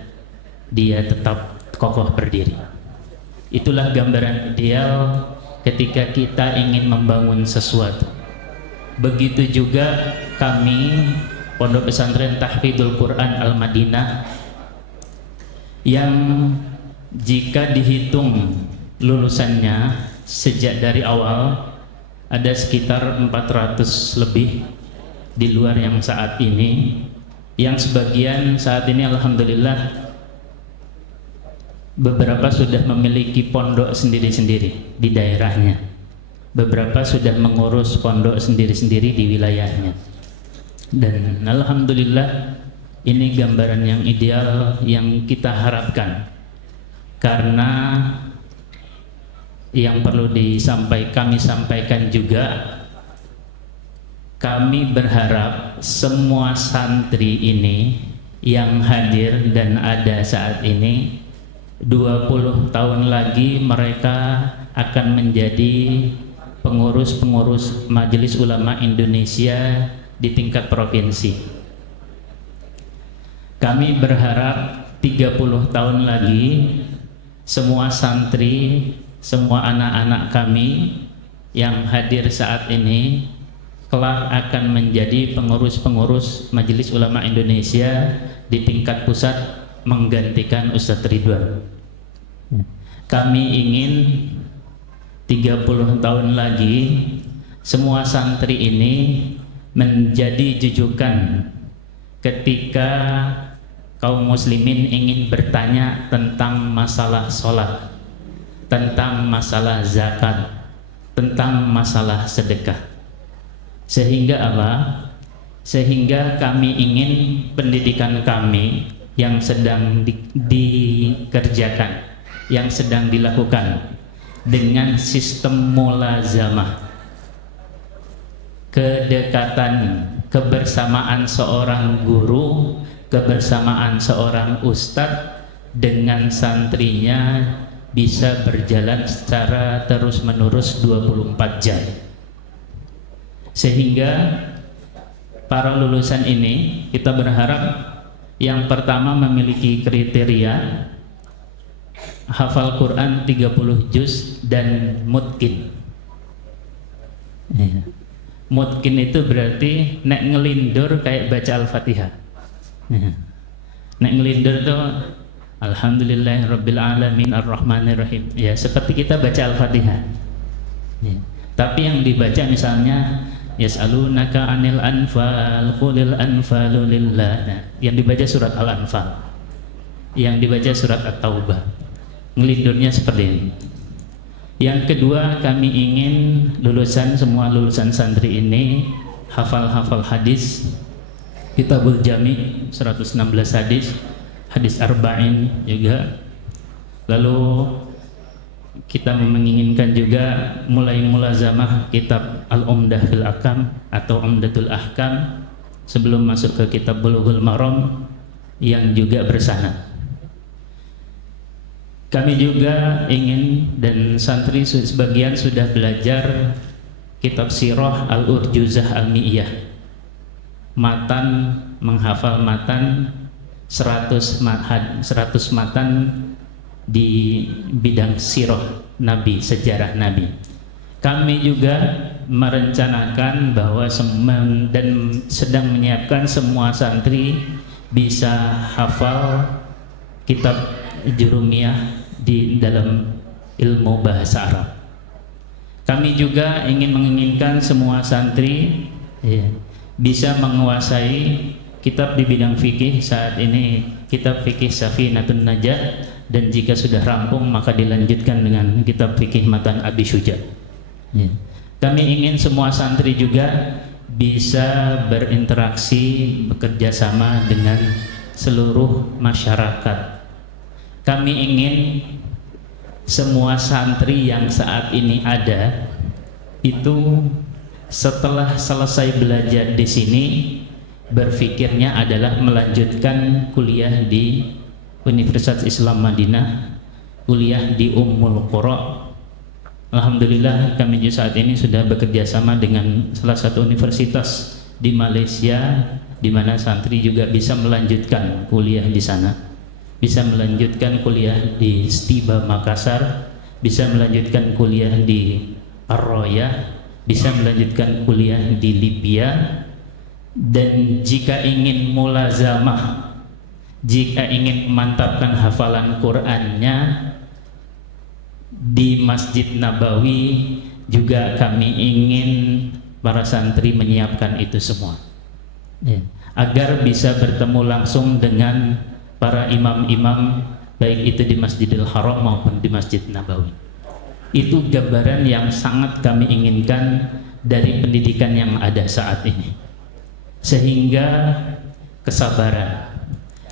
dia tetap kokoh berdiri. Itulah gambaran ideal ketika kita ingin membangun sesuatu. Begitu juga kami Pondok Pesantren Tahfidzul Quran Al-Madinah, yang jika dihitung lulusannya sejak dari awal ada sekitar 400 lebih di luar yang saat ini, yang sebagian saat ini alhamdulillah beberapa sudah memiliki pondok sendiri-sendiri di daerahnya, beberapa sudah mengurus pondok sendiri-sendiri di wilayahnya, dan alhamdulillah ini gambaran yang ideal yang kita harapkan. Karena yang perlu kami sampaikan juga, kami berharap semua santri ini yang hadir dan ada saat ini, 20 tahun lagi mereka akan menjadi pengurus-pengurus Majelis Ulama Indonesia di tingkat provinsi. Kami berharap 30 tahun lagi semua santri, semua anak-anak kami yang hadir saat ini kelak akan menjadi pengurus-pengurus Majelis Ulama Indonesia di tingkat pusat menggantikan Ustadz Ridwan. Kami ingin 30 tahun lagi semua santri ini menjadi jujukan ketika kaum muslimin ingin bertanya tentang masalah sholat, tentang masalah zakat, tentang masalah sedekah. Sehingga apa? Sehingga kami ingin pendidikan kami yang sedang dikerjakan, yang sedang dilakukan dengan sistem mulazamah, kedekatan, kebersamaan seorang guru, kebersamaan seorang ustadz dengan santrinya bisa berjalan secara terus-menerus 24 jam. Sehingga para lulusan ini kita berharap yang pertama memiliki kriteria hafal Quran 30 juz dan mutqin. Ya. Mutqin itu berarti nek ngelindur kayak baca Al-Fatihah. Ya. Nek ngelindur itu Alhamdulillahirabbil alamin arrahmanirrahim. Ya, seperti kita baca Al-Fatihah. Ya. Tapi yang dibaca misalnya yas'alunaka 'anil anfal qulil anfalu lillah. Nah, yang dibaca surat Al-Anfal. Yang dibaca surat At-Taubah. Ngelindurnya seperti ini. Yang kedua, kami ingin semua lulusan santri ini hafal hadis, Kitabul Jami 116 hadis, hadis arba'in juga. Lalu kita menginginkan juga mulai mulazamah kitab Al-Umdah fil Ahkam atau Umdatul Ahkam sebelum masuk ke kitab Bulughul Maram yang juga bersanad. Kami juga ingin, dan santri sebagian sudah belajar kitab Sirah Al-Urjuzah Al-Mi'iyah, matan, menghafal matan 100 matan di bidang sirah Nabi, sejarah Nabi. Kami juga merencanakan bahwa dan sedang menyiapkan semua santri bisa hafal kitab Jurumiyah di dalam ilmu bahasa Arab. Kami juga menginginkan semua santri bisa menguasai kitab di bidang fikih. Saat ini kitab fikih Safinatun Najah, dan jika sudah rampung maka dilanjutkan dengan kitab fikih Matan Abi Syuja. Kami ingin semua santri juga bisa berinteraksi, bekerja sama dengan seluruh masyarakat. Kami ingin semua santri yang saat ini ada itu setelah selesai belajar di sini berpikirnya adalah melanjutkan kuliah di Universitas Islam Madinah, kuliah di Ummul Qura. Alhamdulillah kami juga saat ini sudah bekerja sama dengan salah satu universitas di Malaysia, di mana santri juga bisa melanjutkan kuliah di sana, bisa melanjutkan kuliah di Stiba Makassar, bisa melanjutkan kuliah di Ar-Royah, bisa melanjutkan kuliah di Libya. Dan jika ingin mulazamah, jika ingin memantapkan hafalan Qur'annya di Masjid Nabawi, juga kami ingin para santri menyiapkan itu semua agar bisa bertemu langsung dengan para imam-imam, baik itu di Masjidil Haram maupun di Masjid Nabawi. Itu gambaran yang sangat kami inginkan dari pendidikan yang ada saat ini. Sehingga kesabaran,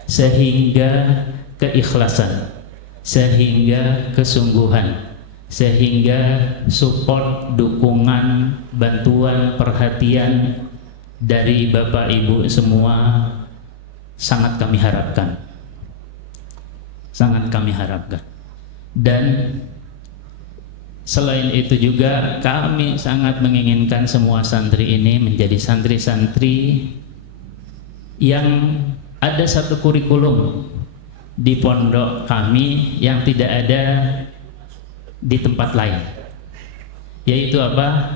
sehingga keikhlasan, sehingga kesungguhan, sehingga support, dukungan, bantuan, perhatian dari Bapak Ibu semua sangat kami harapkan. Sangat kami harapkan. Dan selain itu juga kami sangat menginginkan semua santri ini menjadi santri-santri yang ada satu kurikulum di pondok kami yang tidak ada di tempat lain, yaitu apa?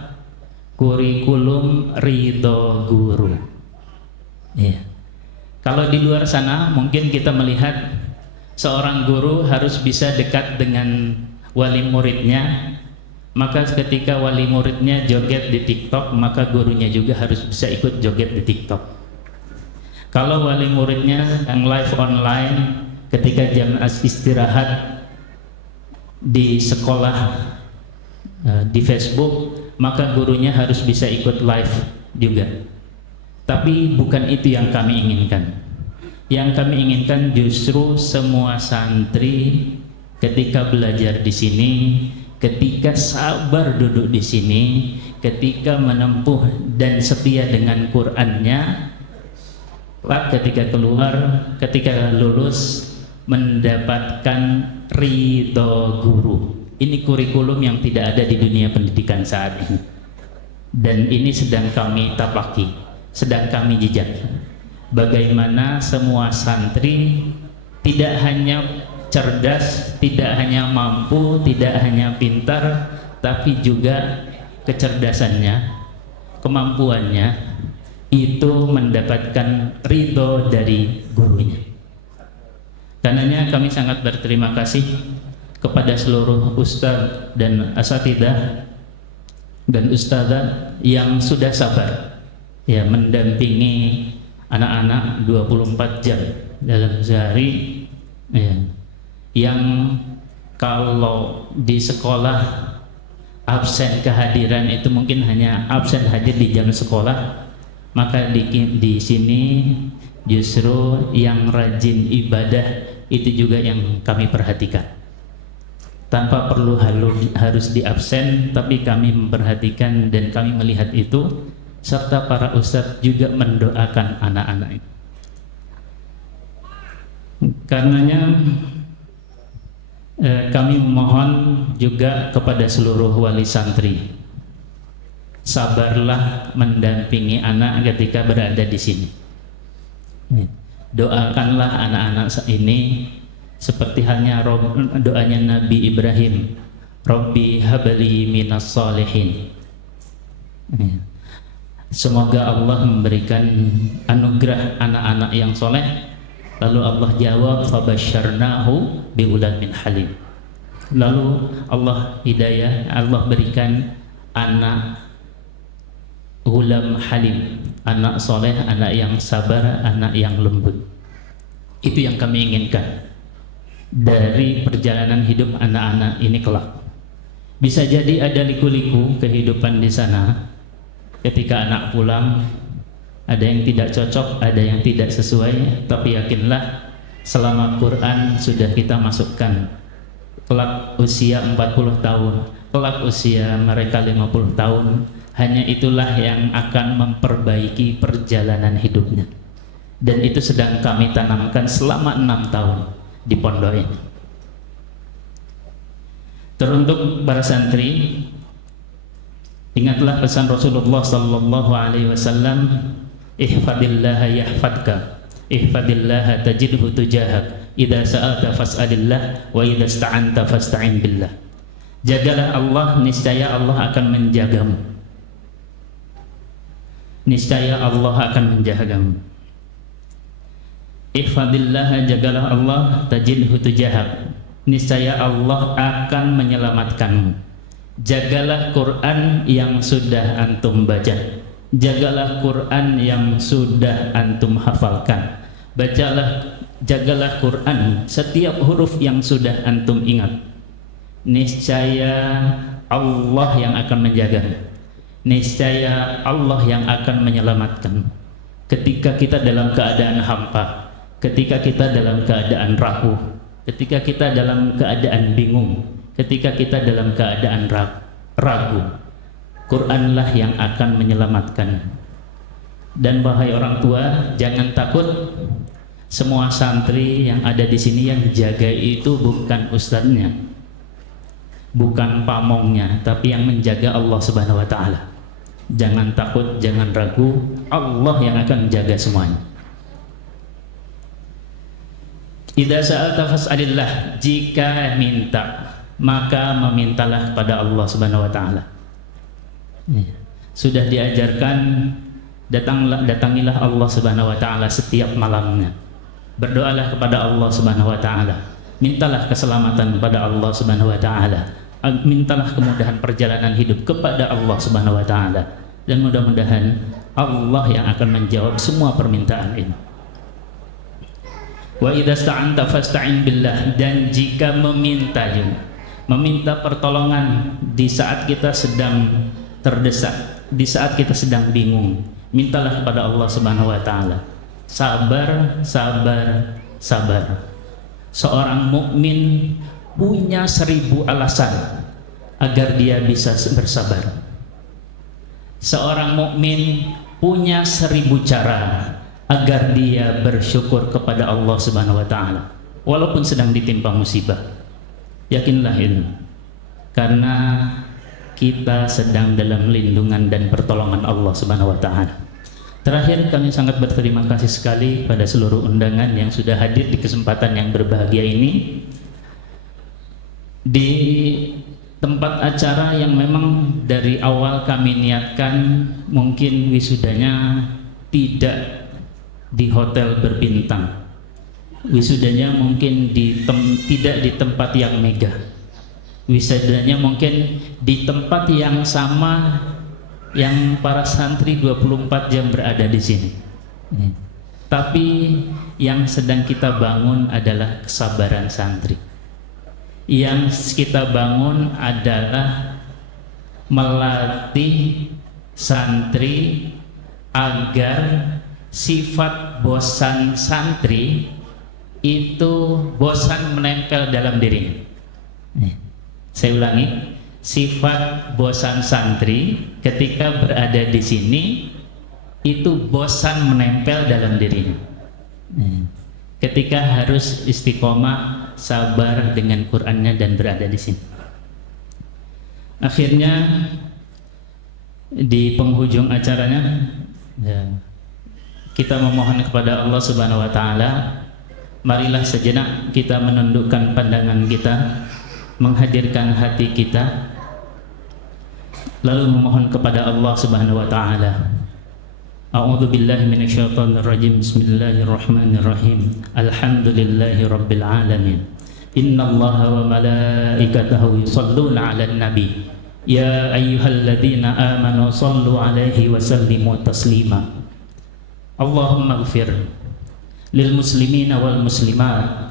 Kurikulum ridho guru. Kalau di luar sana mungkin kita melihat seorang guru harus bisa dekat dengan wali muridnya, maka ketika wali muridnya joget di TikTok, maka gurunya juga harus bisa ikut joget di TikTok. Kalau wali muridnya yang live online ketika jam istirahat di sekolah di Facebook, maka gurunya harus bisa ikut live juga. Tapi bukan itu yang kami inginkan. Yang kami inginkan justru semua santri ketika belajar di sini, ketika sabar duduk di sini, ketika menempuh dan setia dengan Qur'annya, ketika keluar, ketika lulus mendapatkan ridho guru. Ini kurikulum yang tidak ada di dunia pendidikan saat ini, dan ini sedang kami tapaki, sedang kami jejak. Bagaimana semua santri tidak hanya cerdas, tidak hanya mampu, tidak hanya pintar, tapi juga kecerdasannya, kemampuannya itu mendapatkan ridho dari gurunya. Karenanya kami sangat berterima kasih kepada seluruh ustadz dan asatidah dan ustadzah yang sudah sabar ya mendampingi anak-anak 24 jam dalam sehari ya. Yang kalau di sekolah absen kehadiran itu mungkin hanya absen hadir di jam sekolah, maka di sini justru yang rajin ibadah itu juga yang kami perhatikan. Tanpa perlu harus di absen, tapi kami memperhatikan dan kami melihat itu, serta para ustadz juga mendoakan anak-anak. Karenanya kami memohon juga kepada seluruh wali santri, sabarlah mendampingi anak ketika berada di sini. Doakanlah anak-anak ini seperti halnya doanya Nabi Ibrahim, Rabbi habli minas salihin. Semoga Allah memberikan anugerah anak-anak yang soleh. Lalu Allah jawab, fabasyarnahu biulamin halim. Lalu Allah hidayah, Allah berikan anak ulam halim, anak soleh, anak yang sabar, anak yang lembut. Itu yang kami inginkan dari perjalanan hidup anak-anak ini kelak. Bisa jadi ada liku-liku kehidupan di sana. Ketika anak pulang, ada yang tidak cocok, ada yang tidak sesuai, tapi yakinlah selama Quran sudah kita masukkan, kelak usia 40 tahun, kelak usia mereka 50 tahun, hanya itulah yang akan memperbaiki perjalanan hidupnya. Dan itu sedang kami tanamkan selama 6 tahun di pondok ini. Teruntuk para santri, ingatlah pesan Rasulullah sallallahu alaihi wasallam, ihfadillaha yahfadka, ihfadillaha tajidhu tujahak, idza sa'alta fas'alillah, wa idza ista'anta fasta'in billah. Jagalah Allah, niscaya Allah akan menjagamu. Niscaya Allah akan menjagamu. Ihfadillaha, jagalah Allah, tajidhu tujahak, niscaya Allah akan menyelamatkanmu. Jagalah Quran yang sudah antum baca, jagalah Quran yang sudah antum hafalkan, jagalah Quran setiap huruf yang sudah antum ingat. Niscaya Allah yang akan menjagamu, niscaya Allah yang akan menyelamatkan. Ketika kita dalam keadaan hampa, ketika kita dalam keadaan rapuh, ketika kita dalam keadaan bingung, ketika kita dalam keadaan ragu, Quranlah yang akan menyelamatkan. Dan wahai orang tua, jangan takut. Semua santri yang ada di sini yang jaga itu bukan ustadznya, bukan pamongnya, tapi yang menjaga Allah Subhanahu wa taala. Jangan takut, jangan ragu, Allah yang akan menjaga semuanya. Idza sa'alta fas'alillah, jika minta maka memintalah pada Allah Subhanahu wa taala. Sudah diajarkan, datangilah Allah Subhanahu wa taala setiap malamnya. berdoalah kepada Allah Subhanahu wa taala. Mintalah keselamatan kepada Allah Subhanahu wa taala. Mintalah kemudahan perjalanan hidup kepada Allah Subhanahu wa taala. Dan mudah-mudahan Allah yang akan menjawab semua permintaan ini. Wa idza sta'anta fasta'in billah, dan jika meminta pertolongan di saat kita sedang terdesak, di saat kita sedang bingung, mintalah kepada Allah Subhanahu wa taala. Sabar, sabar, sabar. Seorang mukmin punya 1000 alasan agar dia bisa bersabar. Seorang mukmin punya 1000 cara agar dia bersyukur kepada Allah Subhanahu wa taala walaupun sedang ditimpa musibah. Yakinlah itu, karena kita sedang dalam lindungan dan pertolongan Allah Subhanahu wa taala. Terakhir, kami sangat berterima kasih sekali pada seluruh undangan yang sudah hadir di kesempatan yang berbahagia ini, di tempat acara yang memang dari awal kami niatkan mungkin wisudanya tidak di hotel berbintang, wisudanya mungkin tidak di tempat yang megah, wisudanya mungkin di tempat yang sama yang para santri 24 jam berada di sini. Tapi yang sedang kita bangun adalah kesabaran santri. Yang kita bangun adalah melatih santri agar sifat bosan santri itu bosan menempel dalam dirinya. Saya ulangi, sifat bosan santri ketika berada di sini itu bosan menempel dalam dirinya. Ketika harus istiqomah, sabar dengan Qur'annya dan berada di sini. Akhirnya di penghujung acaranya kita memohon kepada Allah Subhanahu wa taala, marilah sejenak kita menundukkan pandangan kita, menghadirkan hati kita, lalu memohon kepada Allah Subhanahu wa taala. A'udzu billahi minasyaitonir rajim. Bismillahirrahmanirrahim. Alhamdulillahi rabbil alamin. Innallaha wa malaikatahu yusholluna 'alan nabi. Ya ayyuhalladzina amanu shallu 'alaihi wa sallimu taslima. Allahumma ighfir lil muslimina wal muslimat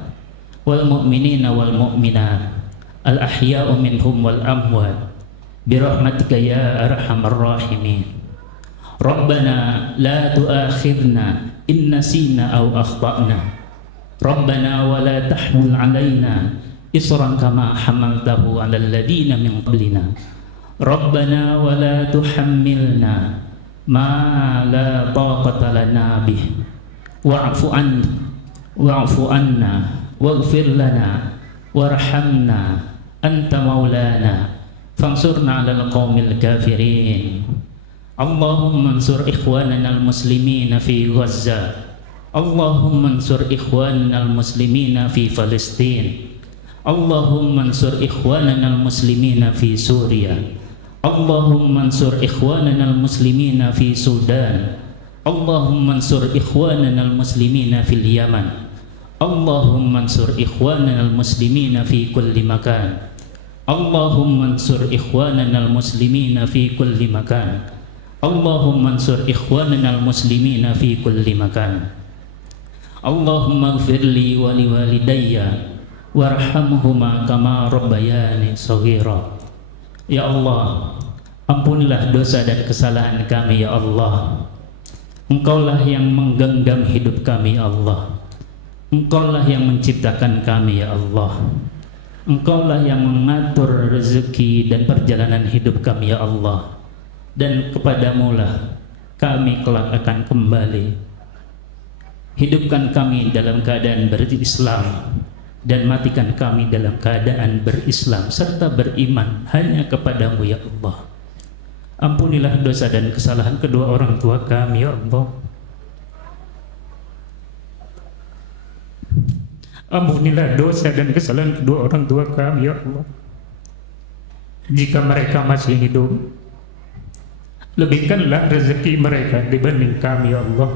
wal mu'minina wal mu'minat al ahya'u minhum wal amwat birahmatika ya arhamar rahimin. Rabbana la tu'akhidna in nasina aw akhtana. Rabbana wa la tahmil 'alaina isran kama hamaltahu 'alal ladzina min qablina. Rabbana wa la tuhammilna ma la taqata lana bih. Wa'fu anna waghfir lana warhamna anta maulana fansurna 'alal qaumil kafirin. Allahumma ansur ikhwanana al-muslimina fi Gaza. Allahumma ansur ikhwanana al-muslimina fi Palestin. Allahumma ansur ikhwanana al-muslimina fi Suriah. Allahumma ansur ikhwanana al-muslimina fi Sudan. Allahumma ansur ikhwanana al-muslimina fil Yaman. Allahumma ansur ikhwanana al-muslimina fi kulli makan. Allahumma ansur ikhwanana al-muslimina fi kulli makan. Allahumma ansur ikhwanana al-muslimina fi kulli makan. Allahumma ighfir li wa li walidayya warhamhuma kama rabbayani shaghira. Ya Allah, ampunilah dosa dan kesalahan kami ya Allah. Engkaulah yang menggenggam hidup kami ya Allah. Engkaulah yang menciptakan kami ya Allah. Engkaulah yang mengatur rezeki dan perjalanan hidup kami ya Allah. Dan kepadamu lah kami kelak akan kembali. Hidupkan kami dalam keadaan berislam dan matikan kami dalam keadaan berislam serta beriman hanya kepadamu ya Allah. Ampunilah dosa dan kesalahan kedua orang tua kami ya Allah. Ampunilah dosa dan kesalahan kedua orang tua kami ya Allah. Jika mereka masih hidup, lebihkanlah rezeki mereka dibanding kami ya Allah.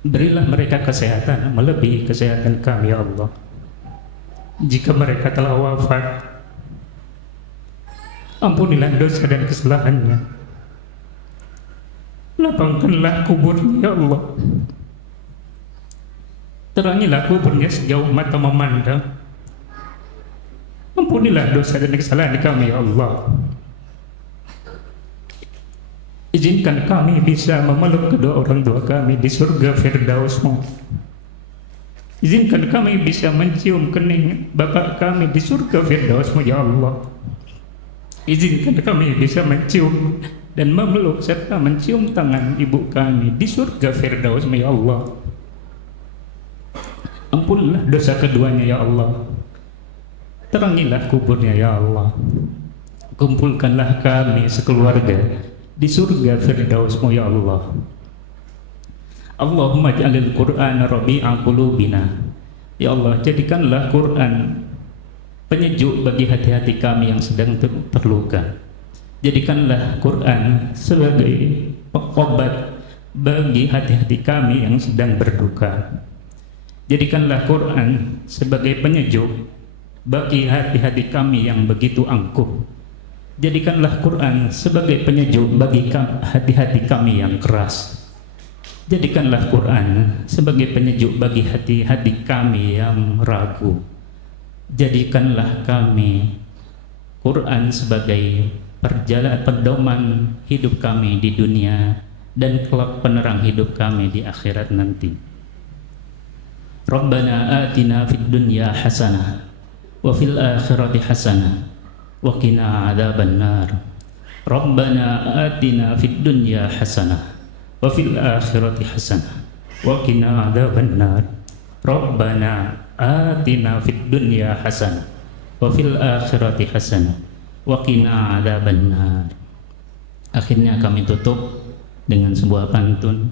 Berilah mereka kesehatan melebihi kesehatan kami ya Allah. Jika mereka telah wafat, ampunilah dosa dan kesalahannya. Lapangkanlah kuburnya ya Allah. Terangilah kuburnya sejauh mata memandang. Ampunilah dosa dan kesalahan kami ya Allah. Izinkan kami bisa memeluk kedua orang tua kami di surga Firdaus-Mu. Izinkan kami bisa mencium kening bapak kami di surga Firdaus-Mu ya Allah. Izinkan kami bisa mencium dan memeluk serta mencium tangan ibu kami di surga Firdaus-Mu ya Allah. Ampunilah dosa keduanya ya Allah. Terangilah kuburnya ya Allah. Kumpulkanlah kami sekeluarga di surga Firdaus-Mu ya Allah. Allahumma ja'alil Qur'ana rabi'a qulubina. Ya Allah, jadikanlah Quran penyejuk bagi hati-hati kami yang sedang terluka. Jadikanlah Quran sebagai obat bagi hati-hati kami yang sedang berduka. Jadikanlah Quran sebagai penyejuk bagi hati-hati kami yang begitu angkuh. Jadikanlah Quran sebagai penyejuk bagi hati-hati kami yang keras. Jadikanlah Quran sebagai penyejuk bagi hati-hati kami yang ragu. Jadikanlah kami Quran sebagai pedoman hidup kami di dunia dan kelak penerang hidup kami di akhirat nanti. Rabbana atina fid dunya hasanah wa fil akhirati hasanah wa qina adzabannar. Rabbana atina fid dunya hasanah wa fil akhirati hasanah wa qina adzabannar. Rabbana atina fid dunya hasanah wa fil akhirati hasanah wa qina adzabannar. Akhirnya kami tutup dengan sebuah pantun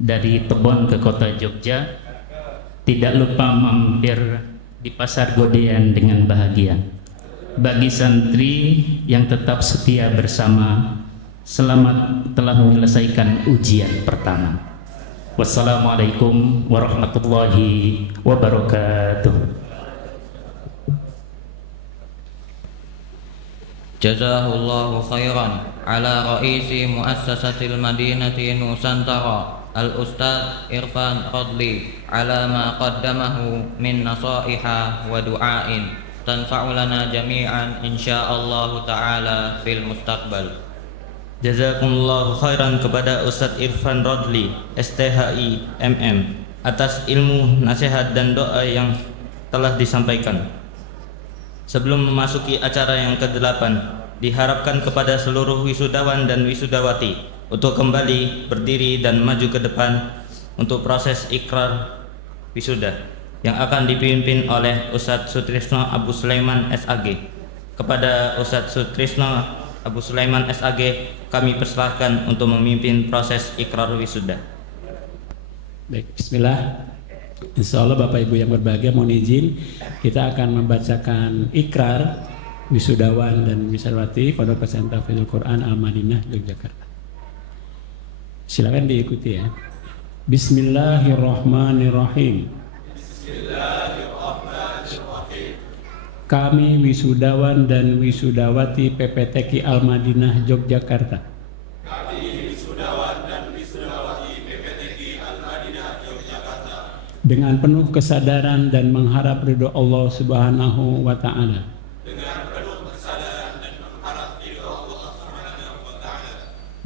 dari Tebon ke kota Jogja. Tidak lupa mampir di pasar Godean dengan bahagia. Bagi santri yang tetap setia bersama, selamat telah menyelesaikan ujian pertama. Wassalamualaikum warahmatullahi wabarakatuh. Jazahullahu khairan ala raisi muassasatil Madinati Nusantara Al-Ustadz Irfan Rodli ala ma qaddamahu min nasaiha wa du'ain tanfa'ulana jami'an insyaallah ta'ala fil mustaqbal. Jazakumullahu khairan kepada Ustadz Irfan Rodli STHI MM atas ilmu, nasihat dan doa yang telah disampaikan. Sebelum memasuki acara yang ke-8, diharapkan kepada seluruh wisudawan dan wisudawati untuk kembali berdiri dan maju ke depan untuk proses ikrar wisuda yang akan dipimpin oleh Ustadz Sutrisno Abu Sulaiman SAG. Kepada Ustadz Sutrisno Abu Sulaiman SAG kami persilahkan untuk memimpin proses ikrar wisuda. Baik, bismillah. Insya Allah Bapak Ibu yang berbahagia, mohon izin kita akan membacakan ikrar wisudawan dan wisudawati Pondok Pesantren Tahfidzul Quran Al-Madinah Yogyakarta. Silakan diikuti ya. Bismillahirrahmanirrahim. Bismillahirrahmanirrahim. Kami wisudawan dan wisudawati PPTQ Al-Madinah Yogyakarta. Kami wisudawan dan wisudawati PPTQ Al-Madinah Yogyakarta. Dengan penuh kesadaran dan mengharap ridho Allah Subhanahu wa taala.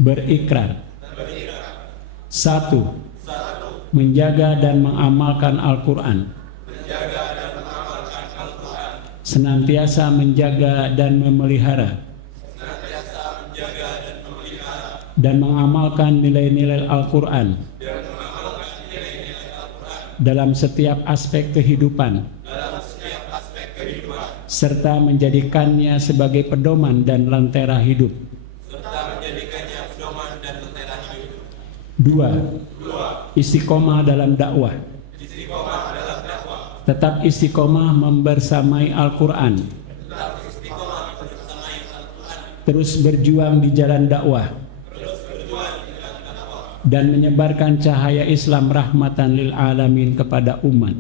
Berikrar. 1. Menjaga dan mengamalkan Al-Quran. Senantiasa menjaga dan memelihara. Dan mengamalkan nilai-nilai Al-Quran dalam setiap aspek kehidupan, serta menjadikannya sebagai pedoman dan lentera hidup. 2. Istiqomah dalam dakwah. Tetap istiqomah membersamai Al-Quran. Terus berjuang di jalan dakwah. dan menyebarkan cahaya Islam rahmatan lil alamin kepada umat.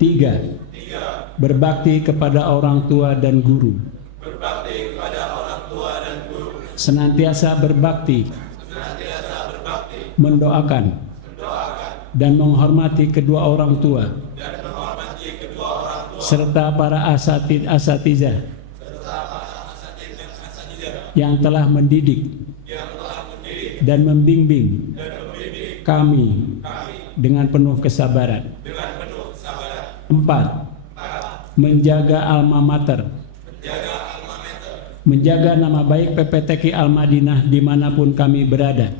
3. Berbakti kepada orang tua dan guru. Senantiasa berbakti, mendoakan, dan menghormati kedua orang tua, serta para asatizah yang telah mendidik dan membimbing kami dengan penuh kesabaran. 4. Menjaga alma mater, menjaga nama baik PPTQ Al-Madinah dimanapun kami berada,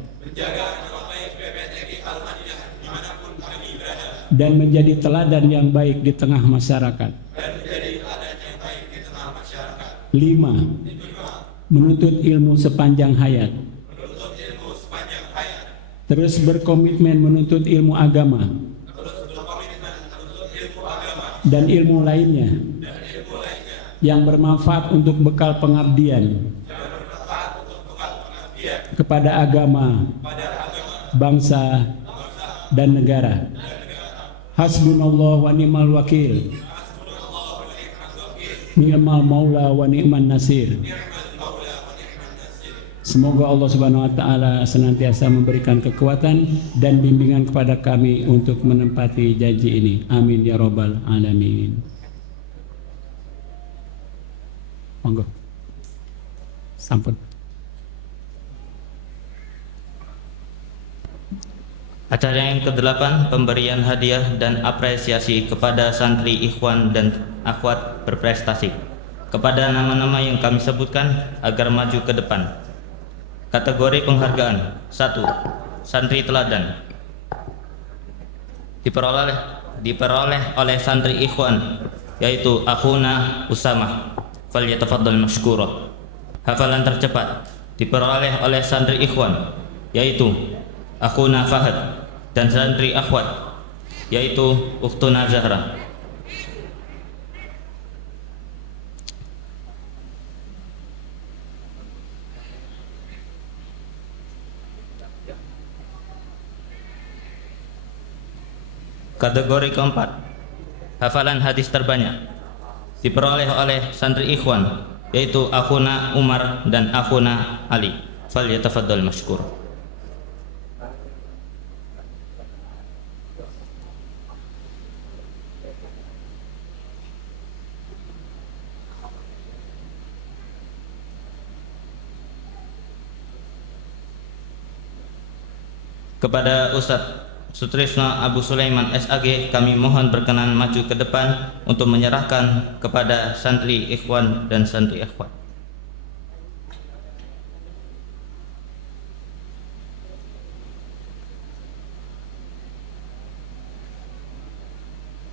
dan menjadi teladan yang baik di tengah masyarakat. 5. Menuntut ilmu sepanjang hayat, terus berkomitmen menuntut ilmu agama dan ilmu lainnya yang bermanfaat untuk bekal pengabdian kepada agama, bangsa, dan negara. Hasbunallah wa ni'mal wakil, ni'mal maula wa ni'man nasir. Semoga Allah Subhanahu wa taala senantiasa memberikan kekuatan dan bimbingan kepada kami untuk menempati janji ini. Amin ya rabbal alamin. Monggo. Sampun. Acara yang ke-8, pemberian hadiah dan apresiasi kepada santri ikhwan dan akhwat berprestasi. Kepada nama-nama yang kami sebutkan agar maju ke depan. Kategori penghargaan: 1. Santri teladan diperoleh oleh santri ikhwan, yaitu akhuna Usamah, falyatafaddal mashkura. Hafalan tercepat diperoleh oleh santri ikhwan, yaitu akhuna Fahad, dan santri akhwat, yaitu ukhtuna Zahra. Kategori keempat, hafalan hadis terbanyak diperoleh oleh santri ikhwan, yaitu akhuna Umar dan akhuna Ali. Falyatafaddal mashkur. Kepada Ustadz Sutrisno Abu Sulaiman SAG, kami mohon berkenan maju ke depan untuk menyerahkan kepada santri ikhwan dan santri akhwat.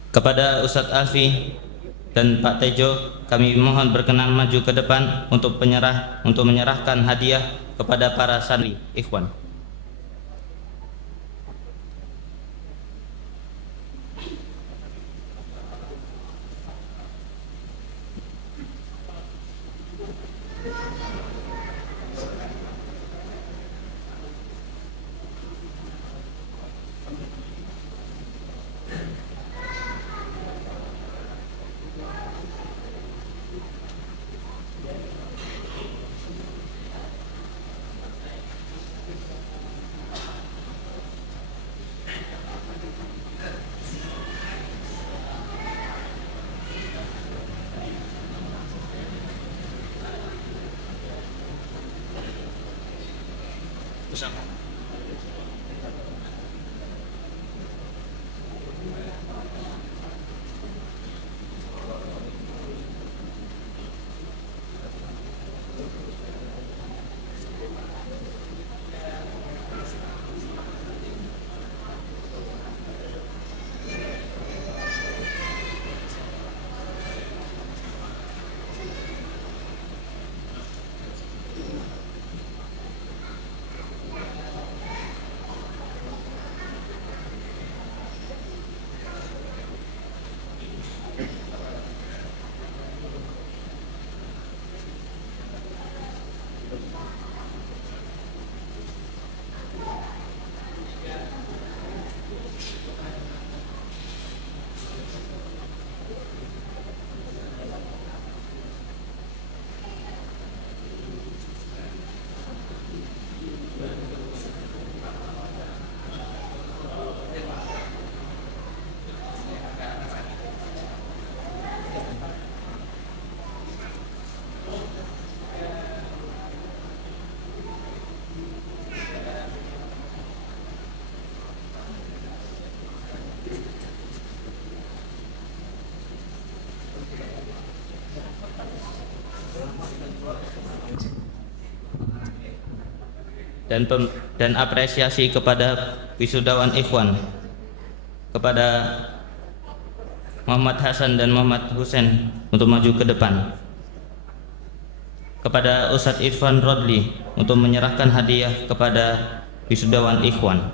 Kepada Ustadz Alfi dan Pak Tejo, kami mohon berkenan maju ke depan untuk menyerahkan hadiah kepada para santri ikhwan. dan apresiasi kepada wisudawan ikhwan, kepada Muhammad Hasan dan Muhammad Husain untuk maju ke depan, kepada Ustadz Irfan Rodli untuk menyerahkan hadiah kepada wisudawan ikhwan.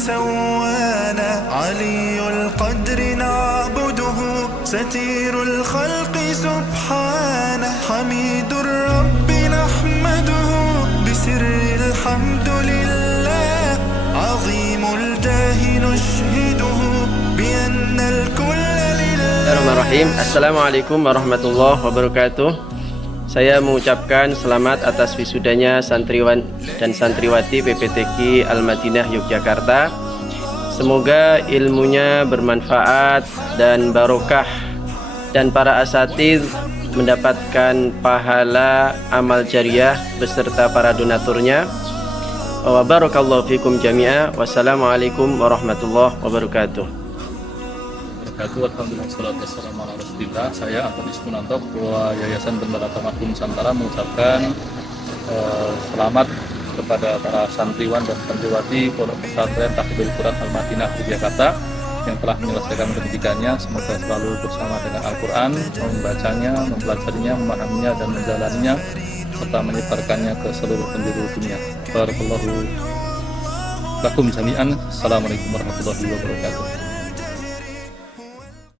سوانا علي القدر نعبده ستير الخلق سبحانه حميد الرب نحمده بسر الحمد لله عظيم الجاه نشهده بأن الكل لله. Bismillahirrahmanirrahim. Assalamualaikum warahmatullahi wabarakatuh. Saya mengucapkan selamat atas wisudanya santriwan dan santriwati PPTQ Al-Madinah Yogyakarta. Semoga ilmunya bermanfaat dan barokah, dan para asatidz mendapatkan pahala amal jariah beserta para donaturnya. Wa barakallahu fikum jami'a. Wassalamualaikum warahmatullahi wabarakatuh. Alhamdulillah, salatu wassalamu ala rasulillah. Saya Antoni Sukunanto, Ketua Yayasan Bendera Tamadun Nusantara, mengucapkan selamat kepada para santriwan dan santriwati Pondok Pesantren Tahfidzul Quran Al-Madinah Yogyakarta yang telah menyelesaikan pendidikannya. Semoga selalu bersama dengan Al-Quran, membacanya, mempelajarinya, memahaminya dan menjalaninya, serta menyebarkannya ke seluruh penjuru dunia. Barakallahu lakum jami'an. Assalamualaikum warahmatullahi wabarakatuh.